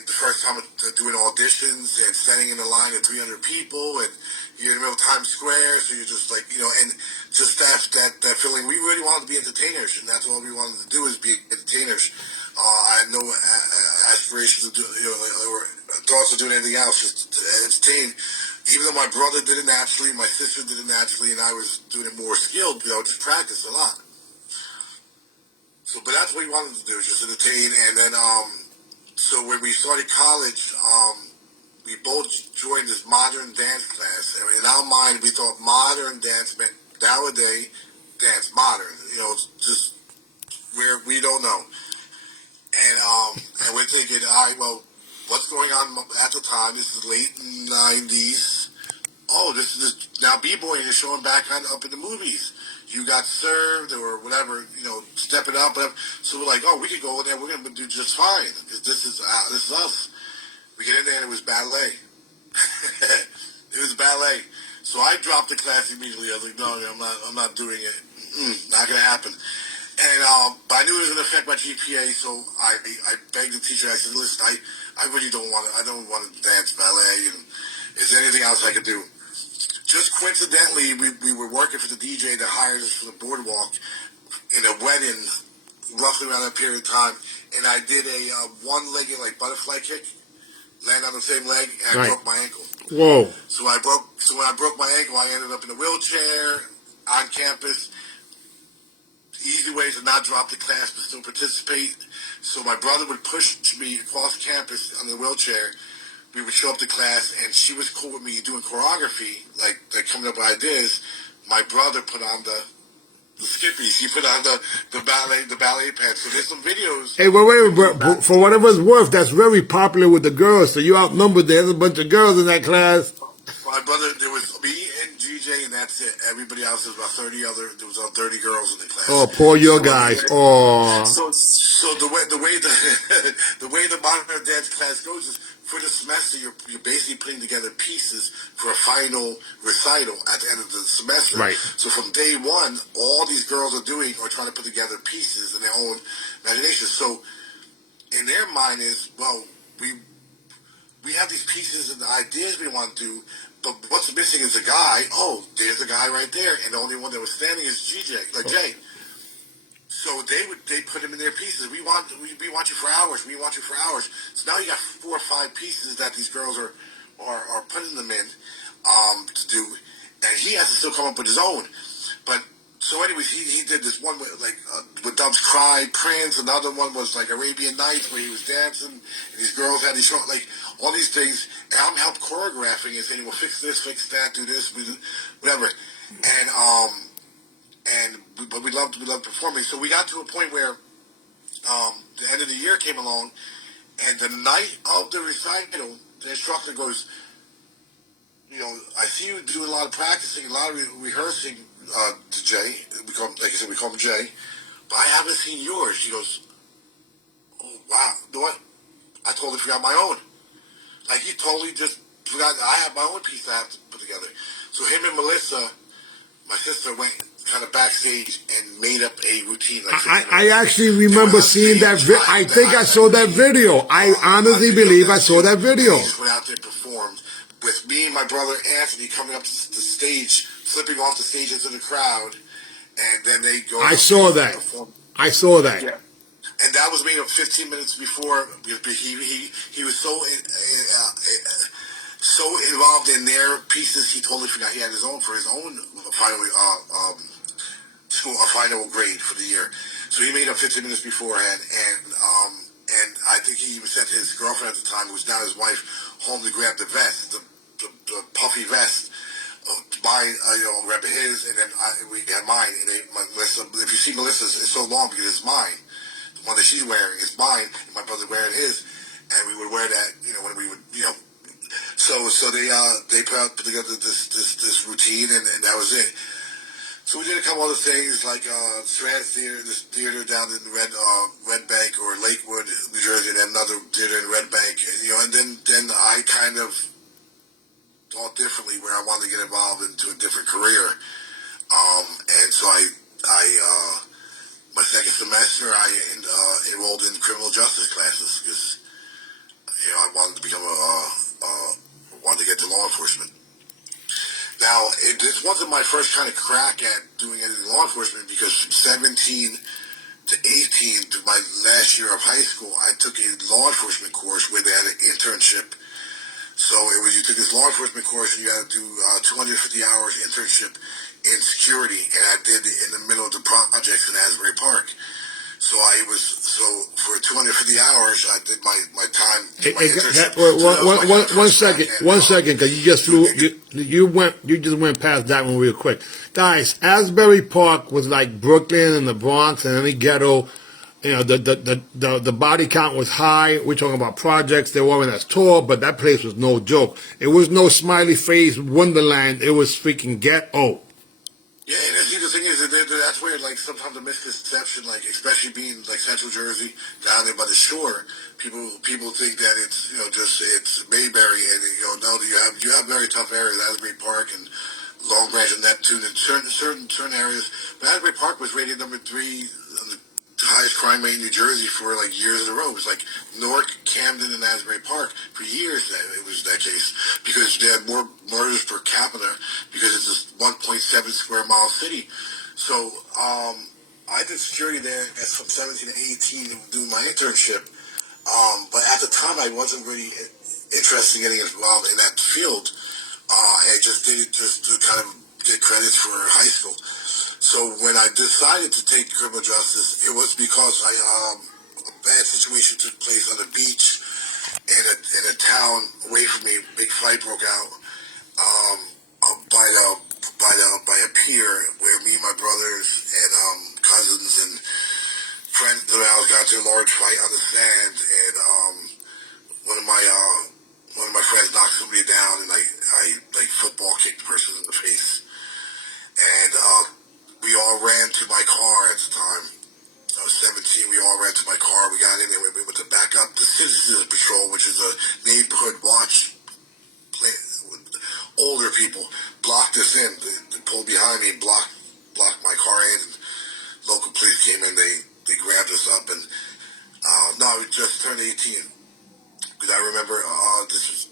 the first time doing auditions and standing in a line of 300 people, and you're in the middle of Times Square, so you're just like, and just that feeling. We really wanted to be entertainers, and that's all we wanted to do is be entertainers. I had no aspirations of or thoughts of doing anything else, just to entertain. Even though my brother did it naturally, my sister did it naturally, and I was doing it more skilled, just practice a lot. So, but that's what we wanted to do, just entertain. And then, so when we started college, we both joined this modern dance class. And in our mind, we thought modern dance meant nowadays dance, modern, just where we don't know. And we're thinking, all right, well, what's going on at the time? This is late 90s. Oh, this is now b-boying is showing back up in the movies. You Got Served or whatever, Step It Up, whatever. So we're like, oh, we could go in there. We're gonna do just fine because this is us. We get in there and it was ballet. It was ballet. So I dropped the class immediately. I was like, no, I'm not doing it. Not gonna happen. And but I knew it was gonna affect my GPA, so I begged the teacher. I said, listen, I really don't want to. I don't want to dance ballet. And is there anything else I could do? Just coincidentally, we were working for the DJ that hired us for the boardwalk in a wedding, roughly around that period of time. And I did a one-legged butterfly kick, land on the same leg, and I broke my ankle. Whoa! So when I broke my ankle, I ended up in a wheelchair on campus. Easy way to not drop the class but still participate. So my brother would push me across campus on the wheelchair. We would show up to class, and she was cool with me doing choreography, like coming up with ideas. My brother put on the skippies. He put on the ballet pants. So there's some videos. Hey, wait, for whatever it's worth, that's very popular with the girls. So you outnumbered. There's a bunch of girls in that class. My brother, there was me and GJ, and that's it. Everybody else is about 30 other. There was about 30 girls in the class. Oh, poor your So guys. Oh. so the way the the way the modern dance class goes is for the semester you're basically putting together pieces for a final recital at the end of the semester. Right. So from day one, all these girls are doing are trying to put together pieces in their own imagination. So in their mind is, well, we have these pieces and the ideas we want to do, but what's missing is a guy. Oh, there's a guy right there, and the only one that was standing is Jay. So they put him in their pieces. We want you for hours. We want you for hours. So now you got 4 or 5 pieces that these girls are putting them in to do, and he has to still come up with his own. But so anyways, he did this one with Dove's Cry, Prince. Another one was like Arabian Nights where he was dancing, and these girls had these like all these things, and I'm helped choreographing and saying, well, fix this, fix that, do this, whatever, but we loved performing. So we got to a point where the end of the year came along, and the night of the recital, the instructor goes, I see you doing a lot of practicing, a lot of rehearsing to Jay. We call him Jay, but I haven't seen yours. He goes, oh wow, you know what? I totally forgot my own. Like he totally just forgot. I have my own piece I have to put together. So him and Melissa, my sister, went kind of backstage and made up a routine. Like I actually remember seeing that. I think I saw that video. I honestly believe I saw that video. He just went out there and performed with me and my brother Anthony coming up to the stage, flipping off the stage into the crowd, and then they go. I saw that. I saw that. Yeah. And that was made up 15 minutes before because he was so involved in their pieces he totally forgot he had his own for his own final grade for the year. So he made up 15 minutes beforehand, and I think he even sent his girlfriend at the time, who was now his wife, home to grab the vest, the puffy vest. To buy, grab his, and then we had mine. And Melissa, if you see Melissa's, it's so long because it's mine. The one that she's wearing is mine, and my brother wearing his, and we would wear that, when we would, So they put together this routine, and that was it. So we did a couple other things like Strand Theater, this theater down in Red Bank or Lakewood, New Jersey, and then another theater in Red Bank, and then I kind of thought differently where I wanted to get involved into a different career, and so I my second semester I enrolled in criminal justice classes because I wanted to become wanted to get to law enforcement. Now this wasn't my first kind of crack at doing anything law enforcement because from 17 to 18 to my last year of high school I took a law enforcement course where they had an internship. So you took this law enforcement course and you had to do 250 hours internship in security, and I did it in the middle of the projects in Asbury Park. So for 250 hours I did my time. One second, because you just flew. You just went past that one real quick, guys. Asbury Park was like Brooklyn and the Bronx and any ghetto. The body count was high. We're talking about projects. They weren't as tall, but that place was no joke. It was no smiley face wonderland. It was freaking ghetto. Yeah, and see, the thing is, that's where, sometimes the misconception, especially being, Central Jersey, down there by the shore, people think that it's, it's Mayberry, and, no, you have very tough areas, Asbury Park and Long Branch and Neptune, and certain areas. But Asbury Park was rated number 3 on the highest crime rate in New Jersey for years in a row. It was Newark, Camden, and Asbury Park for years. It was that case because they had more murders per capita because it's a 1.7 square mile city. So I did security there from 17 to 18 doing my internship. But at the time I wasn't really interested in getting involved in that field. I just did it just to kind of get credits for high school. So when I decided to take criminal justice, it was because a bad situation took place on the beach in a town away from me. A big fight broke out by a pier where me and my brothers and cousins and friends that I got into a large fight on the sand, and one of my friends knocked somebody down, and I football kicked the person in the face. is a neighborhood watch. Older people blocked us in. They pulled behind me, blocked my car in. And local police came in. They grabbed us up, and no, we just turned 18. Because I remember this was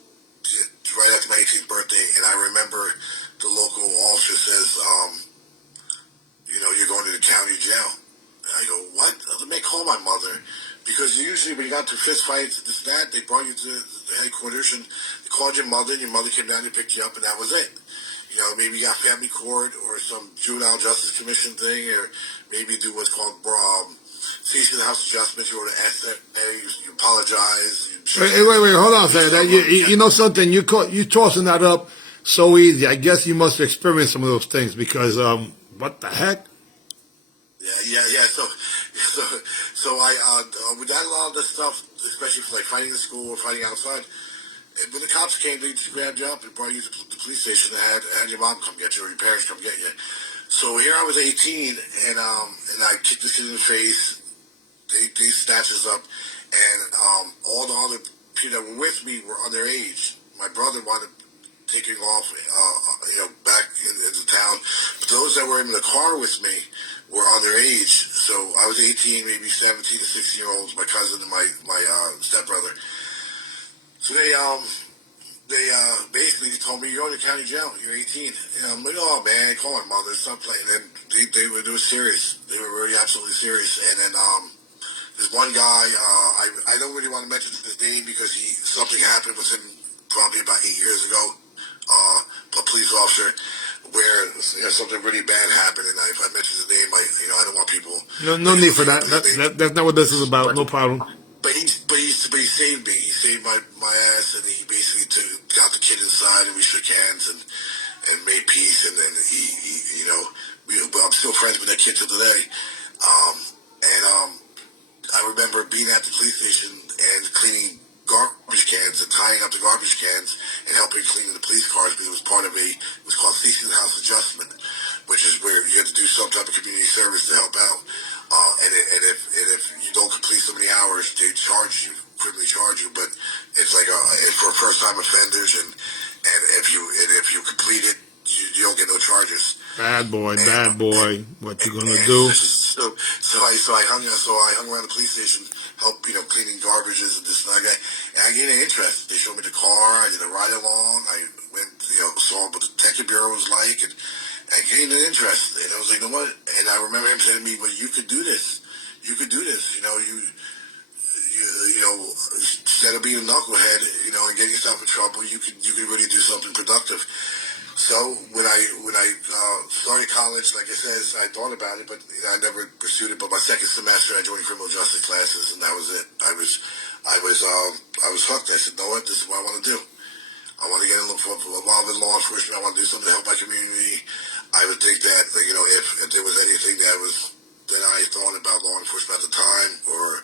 right after my 18th birthday, and I remember the local officer says, you're going to the county jail. And I go, what? Let me call my mother. Because usually when you got to fist fights, this and that, they brought you to the headquarters and they called your mother, and your mother came down and picked you up, and that was it. Maybe you got family court or some juvenile justice commission thing, or maybe do what's called cease and house adjustments. You go to SA, you apologize. Wait, hold on a second. You know something? You tossing that up so easy. I guess you must have experienced some of those things because what the heck? Yeah. So I we done a lot of this stuff, especially for like fighting in school or fighting outside. And when the cops came, they just grabbed you up and brought you to the police station and had your mom come get you or your parents come get you. So here I was 18, and I kicked this kid in the face. They snatched us up, and all the other people that were with me were underage. My brother wanted taking off, back into town. But those that were in the car with me were underage. So I was 18, maybe 17 to 16-year-olds, my cousin and my stepbrother. So they basically told me, you're going to county jail. You're 18. I'm like, oh man, call my mother, stop playing. And they were serious. They were really absolutely serious. And then there's one guy, I don't really want to mention his name because something happened with him probably about 8 years ago. A police officer where something really bad happened, and if I mention his name, I don't want people. No need for that. That's not what this is about. No problem. But he saved me. He saved my ass, and he basically got the kid inside, and we shook hands and made peace. And then I'm still friends with that kid to today. I remember being at the police station and cleaning garbage cans and tying up the garbage cans and helping clean the police cars, because it was part of it was called cease and house adjustment, which is where you had to do some type of community service to help out. And if you don't complete so many hours, they criminally charge you. But it's like it's for first time offenders, and if you complete it, you don't get no charges. Bad boy. What you gonna do? So I hung around the police station, help cleaning garbages and this and that. And I gained an interest. They showed me the car. I did a ride along. I went saw what the detective bureau was like, and I gained an interest. And I was like, you know what? And I remember him saying to me, "Well, you could do this. You could do this. Instead of being a knucklehead, and getting yourself in trouble, you could really do something productive." So when I started college, like I said, I thought about it, but I never pursued it. But my second semester, I joined criminal justice classes, and that was it. I was hooked. I said, "No, what? This is what I want to do. I want to get involved in law enforcement. I want to do something to help my community." I would think that if there was anything that I thought about law enforcement at the time, or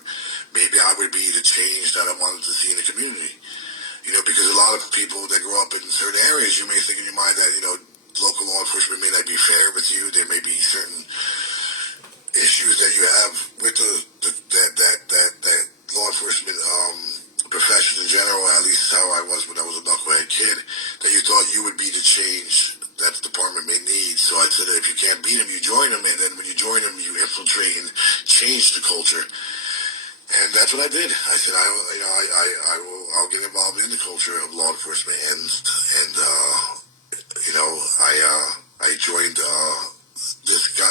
maybe I would be the change that I wanted to see in the community. Because a lot of people that grow up in certain areas, you may think in your mind that, local law enforcement may not be fair with you. There may be certain issues that you have with that law enforcement profession in general. At least how I was when I was a knucklehead kid, that you thought you would be the change that the department may need. So I said that if you can't beat them, you join them. And then when you join them, you infiltrate and change the culture. And that's what I did. I said, I'll get involved in the culture of law enforcement, and I joined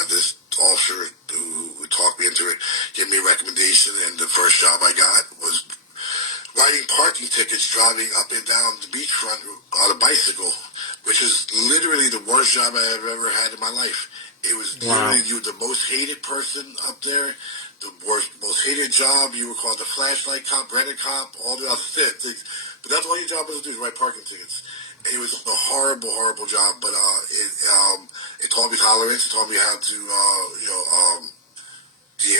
this officer who talked me into it, gave me a recommendation, and the first job I got was writing parking tickets, driving up and down the beachfront on a bicycle, which is literally the worst job I have ever had in my life. It was literally you were the most hated person up there. The most hated job. You were called the flashlight cop, Brennan cop, all the other things. But that's all your job was to do, is write parking tickets. And it was a horrible, horrible job. But it taught me tolerance. It taught me how to,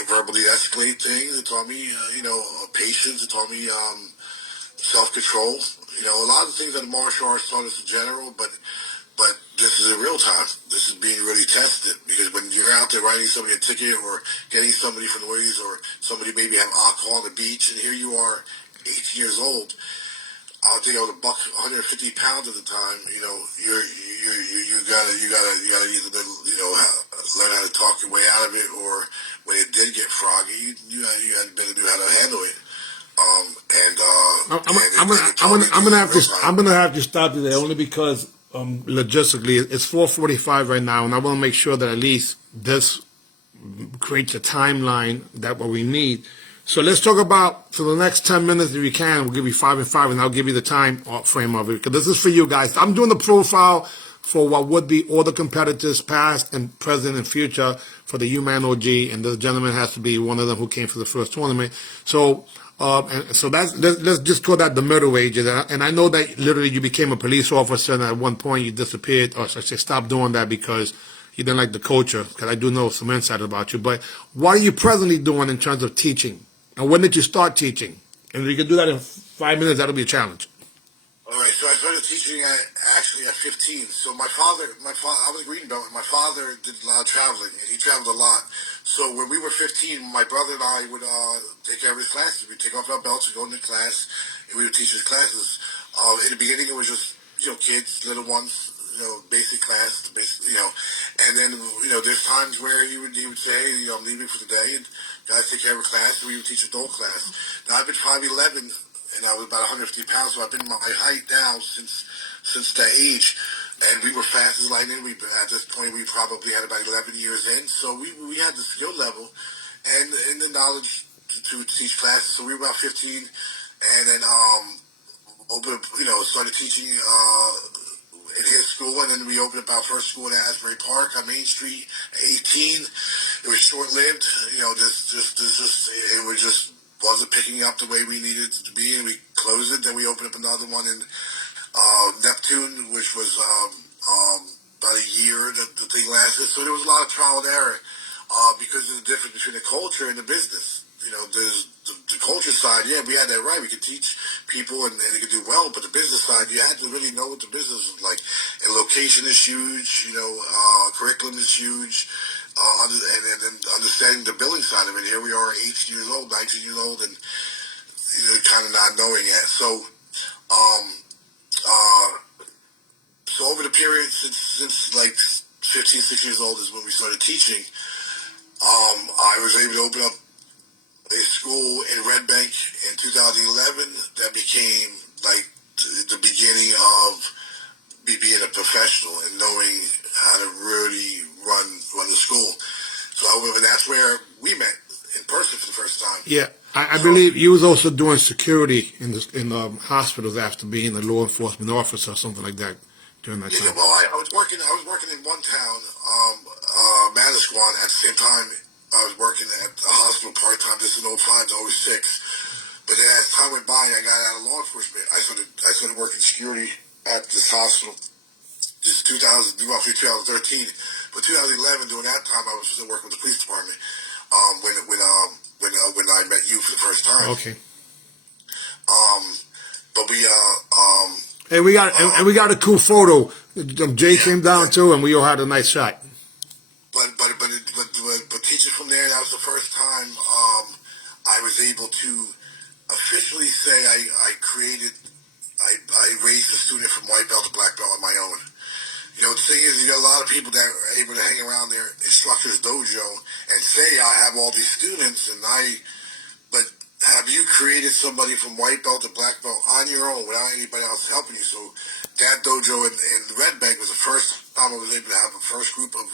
verbally escalate things. It taught me, patience. It taught me self-control. A lot of things that the martial arts taught us in general, but this is in real time. This is being really tested, because when you're out there writing somebody a ticket or getting somebody for noise, or somebody maybe have alcohol on the beach, and here you are 18 years old, I think I was a buck, 150 pounds at the time. You know, you gotta either learn how to talk your way out of it, or when it did get froggy, you had better know how to handle it. I'm gonna have to stop you there only because logistically it's 4:45 right now, and I want to make sure that at least this creates a timeline that what we need. So let's talk about for the next 10 minutes if you can. We'll give you 5 and 5, and I'll give you the time frame of it because this is for you guys. I'm doing the profile for what would be all the competitors, past and present and future, for the UMAN OG, and this gentleman has to be one of them who came for the first tournament. So. And so let's just call that the middle ages. And I know that literally you became a police officer, and at one point you disappeared, or I say stop doing that because you didn't like the culture. Because I do know some insight about you. But what are you presently doing in terms of teaching? And when did you start teaching? And if you can do that in 5 minutes, that'll be a challenge. All right, so I started teaching at 15. So my father, I was a green belt, and my father did a lot of traveling, and he traveled a lot. So when we were 15, my brother and I would take care of his classes. We'd take off our belts and go into class, and we would teach his classes. In the beginning, it was just kids, little ones, basic class, and then there's times where he would say, hey, I'm leaving for the day, and guys take care of a class, and we would teach adult class. Now I've been 5'11", and I was about 150 pounds, so I've been my height now since that age. And we were fast as lightning. At this point, we probably had about 11 years in, so we had the skill level and the knowledge to teach classes. So we were about 15, and then started teaching in his school, and then we opened up our first school in Asbury Park on Main Street at 18. It was short-lived. It just wasn't picking up the way we needed it to be, and we closed it. Then we opened up another one in Neptune, which was about a year that the thing lasted. So there was a lot of trial and error because of the difference between the culture and the business. There's the culture side, yeah, we had that right. We could teach people and they could do well, but the business side, you had to really know what the business was like. And location is huge, curriculum is huge, and then understanding the billing side of it. Here we are, 18 years old, 19 years old, and kind of not knowing yet. So, so over the period since like 15, 16 years old is when we started teaching. I was able to open up a school in Red Bank in 2011 that became like the beginning of me being a professional and knowing how to really run the school. So and that's where we met in person for the first time. Yeah, I believe you was also doing security in hospitals after being a law enforcement officer or something like that during that time. Yeah, well, I was working in one town, Manasquan, at the same time. I was working at a hospital part-time. This is 05 to 06. But then as time went by, I got out of law enforcement. I started working security at this hospital. This 2013. But 2011, during that time, I was still working with the police department. When I met you for the first time. Okay. But we Hey, we got a cool photo. Jay came down too, and we all had a nice shot. But teaching from there, that was the first time I was able to officially say I raised a student from white belt to black belt on my own. The thing is, you got a lot of people that are able to hang around their instructor's dojo and say, I have all these students, but have you created somebody from white belt to black belt on your own without anybody else helping you? So that dojo in Red Bank was the first time I was able to have a first group of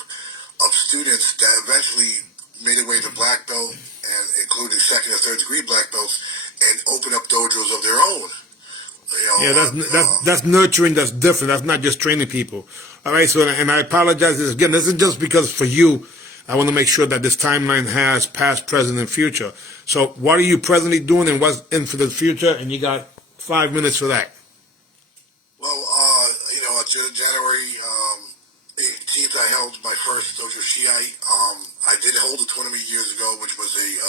students that eventually made their way to black belt, and including second or third degree black belts, and open up dojos of their own. That's nurturing. That's different. That's not just training people. All right. So, and I apologize again. This is just because for you, I want to make sure that this timeline has past, present, and future. So, what are you presently doing, and what's in for the future? And you got 5 minutes for that. Well, January 18th, I held my first Dojo Shiite. I did hold a tournament years ago, which was a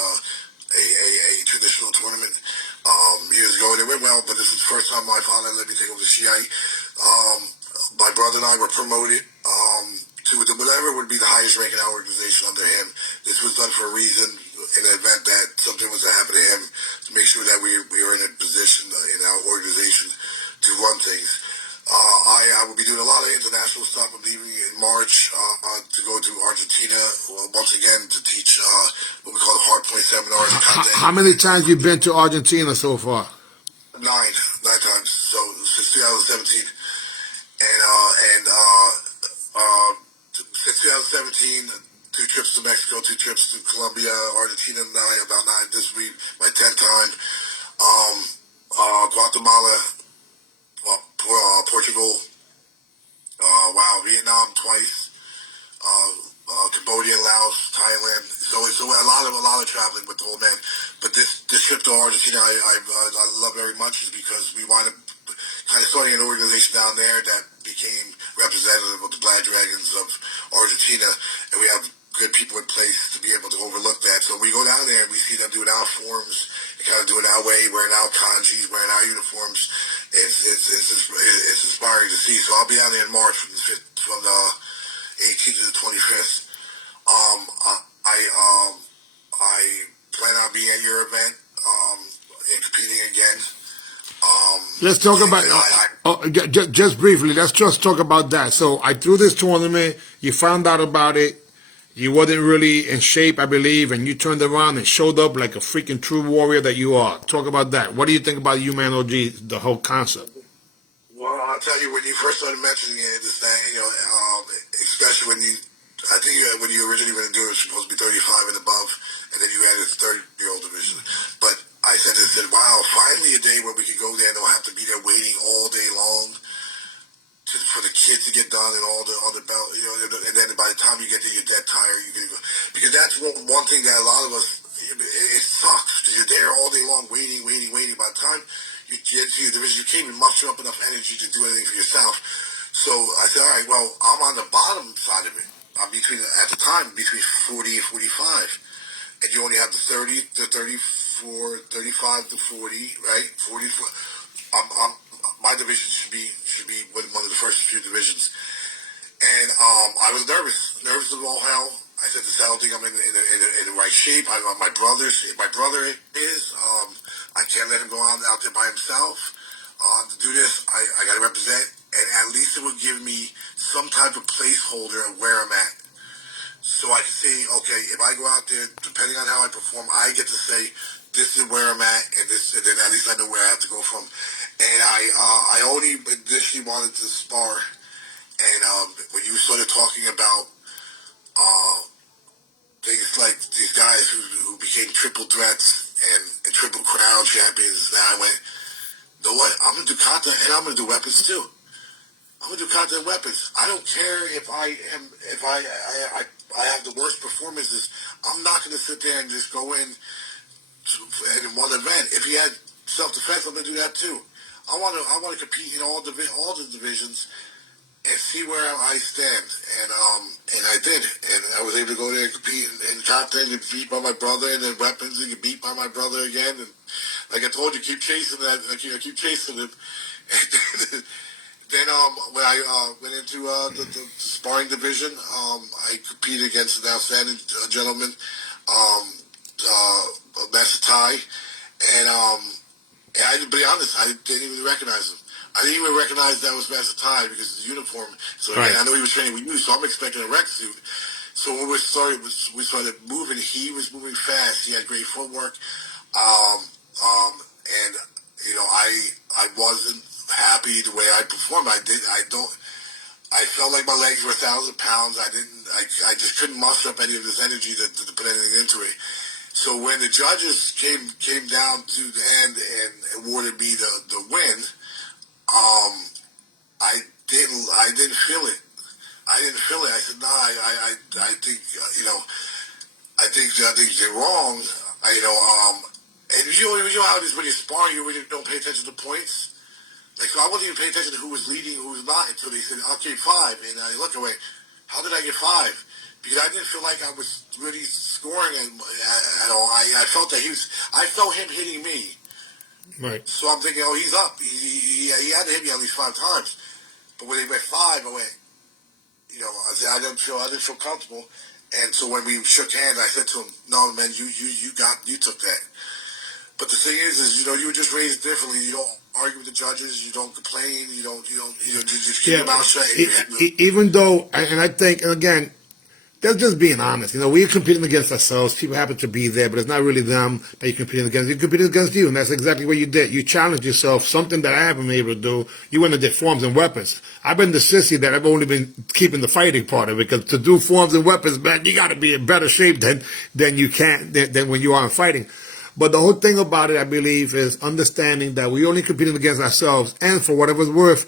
traditional tournament years ago, and it went well. But this is the first time my father let me take over the Shiite. My brother and I were promoted to whatever would be the highest rank in our organization under him. This was done for a reason, in the event that something was to happen to him, to make sure that we are in a position in our organization to run things. I will be doing a lot of international stuff. I'm leaving in March to go to Argentina, once again to teach what we call the hard point seminars. How many times you been to Argentina so far? Nine times. So since 2017, since 2017, 2 trips to Mexico, 2 trips to Colombia, Argentina, about nine this week, my 10th time. Guatemala, Portugal, Vietnam twice, Cambodia, Laos, Thailand. So a lot of traveling with the old man. But this trip to Argentina, I love very much, is because we want to kind of starting an organization down there that became representative of the Black Dragons of Argentina, and we have good people in place to be able to overlook that. So we go down there and we see them doing our forms, and kind of doing our way, wearing our kanjis, wearing our uniforms. It's inspiring to see. So I'll be out there in March from the 18th to the 25th. I plan on being at your event and competing again. Let's talk about just briefly. Let's just talk about that. So I threw this tournament. You found out about it. You wasn't really in shape, I believe, and you turned around and showed up like a freaking true warrior that you are. Talk about that. What do you think about UMAN OG, the whole concept? Well, I'll tell you, when you first started mentioning it, this thing, especially when you originally were going to do it, it was supposed to be 35 and above, and then you added the 30-year-old division. But I said, wow, finally a day where we could go there and don't have to be there waiting all day long for the kids to get done and all the belt, and then by the time you get there, you're dead tired. Because that's one thing that a lot of us, it sucks. You're there all day long waiting. By the time you get to your division, you can't even muster up enough energy to do anything for yourself. So I said, all right, well, I'm on the bottom side of it. I'm at the time, between 40 and 45. And you only have the 30 to 34, 35 to 40, right? 40 to 40. My division should be one of the first few divisions. And I was nervous as all hell. I said, I don't think I'm in the right shape. My brother is. I can't let him go out there by himself. To do this, I got to represent, and at least it would give me some type of placeholder of where I'm at. So I can say, okay, if I go out there, depending on how I perform, I get to say, this is where I'm at, and then at least I know where I have to go from. And I only initially wanted to spar, and when you started talking about things like these guys who became triple threats and triple crown champions, now I went, you know what, I'm going to do kata and I'm going to do weapons too. I'm going to do kata and weapons. I don't care if I have the worst performances. I'm not going to sit there and just go in one event. If he had self-defense, I'm going to do that too. I want to compete in all the divisions and see where I stand, and I did, and I was able to go there and compete in kata and get beat by my brother, and then weapons and get beat by my brother again, and like I told you, keep chasing that. I keep chasing it. And then when I went into the sparring division, I competed against an outstanding gentleman, Master Tai, and I, to be honest, I didn't even recognize him. I didn't even recognize that was Master Tai because of his uniform. So right. I know he was training with you, so I'm expecting a rec suit. So when we started moving, he was moving fast. He had great footwork, and I wasn't happy the way I performed. I felt like my legs were 1,000 pounds. I just couldn't muster up any of this energy to put anything into it. So when the judges came down to the end and awarded me the win, I didn't feel it. I said, no, I think I think they're wrong. And you know how it is when you're sparring, you really don't pay attention to points. Like, so I wasn't even paying attention to who was leading, who was not, until they said, okay, 5. And I look away, how did I get 5? Because I didn't feel like I was really scoring at all. I felt that I felt him hitting me. Right. So I'm thinking, oh, he's up. He had to hit me at least 5 times. But when they went 5, I went, I didn't feel comfortable. And so when we shook hands, I said to him, no, man, you took that. But the thing is, you know, you were just raised differently. You don't argue with the judges. You don't complain. You just keep your mouth shut. Even though, and I think, and again, that's just being honest. You know, we're competing against ourselves. People happen to be there, but it's not really them that you're competing against. You're competing against you, and that's exactly what you did. You challenged yourself, something that I haven't been able to do. You went and did forms and weapons. I've been the sissy that I've only been keeping the fighting part of it, because to do forms and weapons, man, you got to be in better shape than when you are in fighting. But the whole thing about it, I believe, is understanding that we're only competing against ourselves, and for whatever's worth,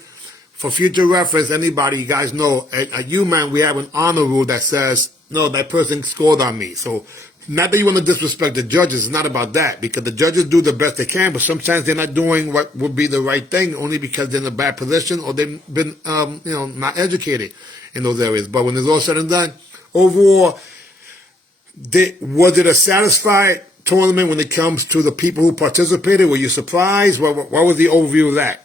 for future reference, anybody, you guys know, at UMAN, we have an honor rule that says, no, that person scored on me. So, not that you want to disrespect the judges, it's not about that, because the judges do the best they can, but sometimes they're not doing what would be the right thing, only because they're in a bad position, or they've been, not educated in those areas. But when it's all said and done, overall, was it a satisfied tournament when it comes to the people who participated? Were you surprised? What was the overview of that?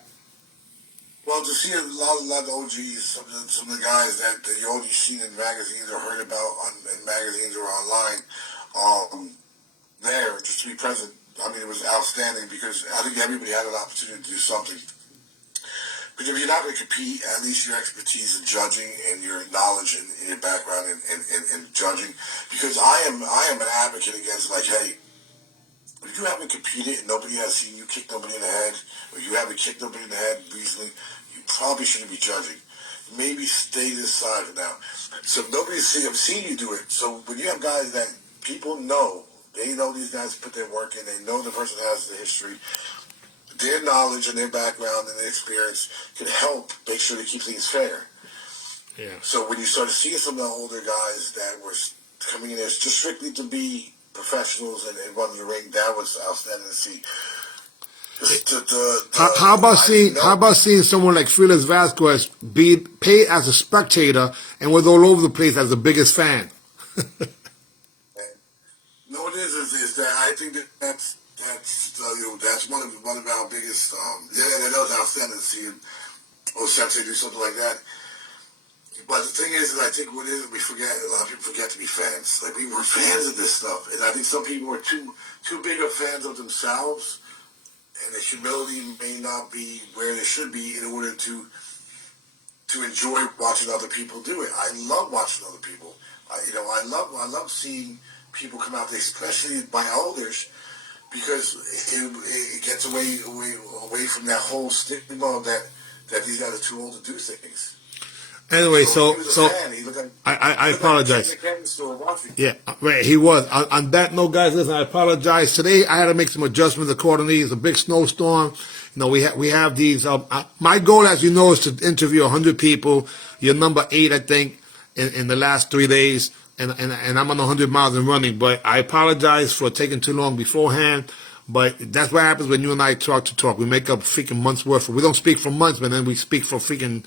Well, to see a lot of OGs, some of the guys that you only seen in magazines or heard about in magazines or online, there, just to be present, I mean, it was outstanding, because I think everybody had an opportunity to do something. But if you're not going to compete, at least your expertise in judging and your knowledge and your background in judging, because I am an advocate against, like, hey, if you haven't competed and nobody has seen you kick nobody in the head, or you haven't kicked nobody in the head recently, you probably shouldn't be judging. Maybe stay this side for now. So if nobody's seen you do it. So when you have guys that people know, they know these guys put their work in, they know the person has the history, their knowledge and their background and their experience can help make sure they keep things fair. Yeah. So when you started seeing some of the older guys that were coming in there just strictly to be professionals and run the ring, that was outstanding to see. How about seeing someone like Felix Vasquez be paid as a spectator and was all over the place as the biggest fan? No, it is that I think that's one of our biggest. That was outstanding to see him. Osete do something like that. But the thing is I think what it is, we forget. A lot of people forget to be fans. Like, we were fans of this stuff, and I think some people were too big of fans of themselves, and the humility may not be where they should be in order to enjoy watching other people do it. I love watching other people. I love seeing people come out there, especially my elders, because it gets away from that whole stigma that these guys are too old to do things. Anyway, so I apologize. Yeah, right, he was. On that note, guys, listen, I apologize. Today, I had to make some adjustments accordingly. It's a big snowstorm. You know, we have these. My goal, as you know, is to interview 100 people. You're number 8, I think, in the last 3 days. And I'm on 100 miles and running. But I apologize for taking too long beforehand. But that's what happens when you and I talk. We make up freaking months worth. We don't speak for months, but then we speak for freaking,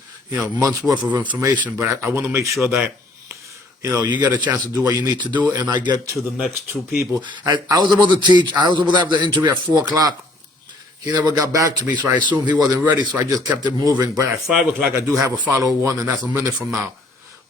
months worth of information. But I want to make sure that, you get a chance to do what you need to do, and I get to the next 2 people. I was able to teach. I was able to have the interview at 4 o'clock. He never got back to me, so I assumed he wasn't ready, so I just kept it moving. But at 5 o'clock, I do have a follow-up one, and that's a minute from now.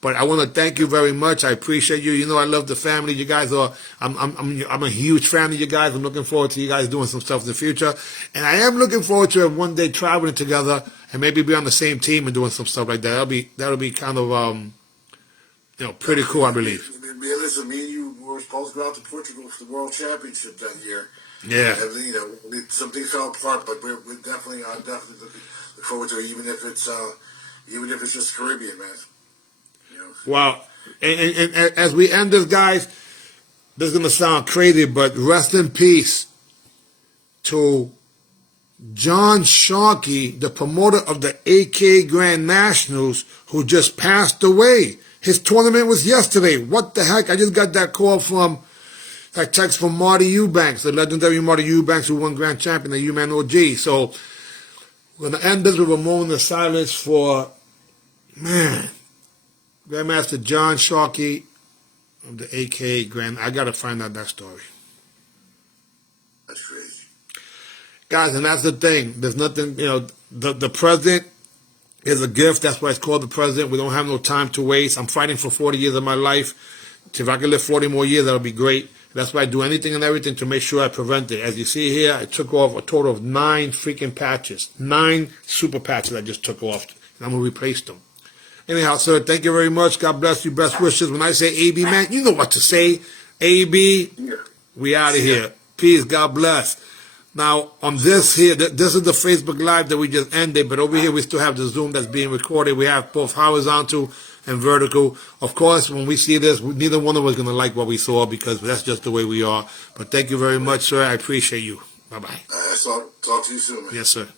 But I want to thank you very much. I appreciate you. You know, I love the family. You guys are. I'm a huge fan of you guys. I'm looking forward to you guys doing some stuff in the future, and I am looking forward to one day traveling together and maybe be on the same team and doing some stuff like that. That'll be kind of pretty cool, I believe. Listen, me and you were supposed to go out to Portugal for the World Championship that year. Yeah. And, something fell apart, but I'm definitely looking forward to it, even if it's just Caribbean, man. Wow. And as we end this, guys, this is going to sound crazy, but rest in peace to John Sharkey, the promoter of the AK Grand Nationals, who just passed away. His tournament was yesterday. What the heck? I just got that text from Marty Eubanks, the legendary Marty Eubanks, who won Grand Champion, the UMAN OG. So we're going to end this with a moment of silence for, Grandmaster John Sharkey of the AK Grand. I got to find out that story. That's crazy. Guys, and that's the thing. There's nothing, the president is a gift. That's why it's called the president. We don't have no time to waste. I'm fighting for 40 years of my life. If I can live 40 more years, that'll be great. That's why I do anything and everything to make sure I prevent it. As you see here, I took off a total of 9 freaking patches. 9 super patches I just took off. And I'm going to replace them. Anyhow, sir, thank you very much. God bless you. Best wishes. When I say AB, man, you know what to say. AB, we out of here. Peace. God bless. Now, on this here, this is the Facebook Live that we just ended, but over here we still have the Zoom that's being recorded. We have both horizontal and vertical. Of course, when we see this, neither one of us is going to like what we saw because that's just the way we are. But thank you very much, sir. I appreciate you. Bye-bye. Talk to you soon, man. Yes, sir.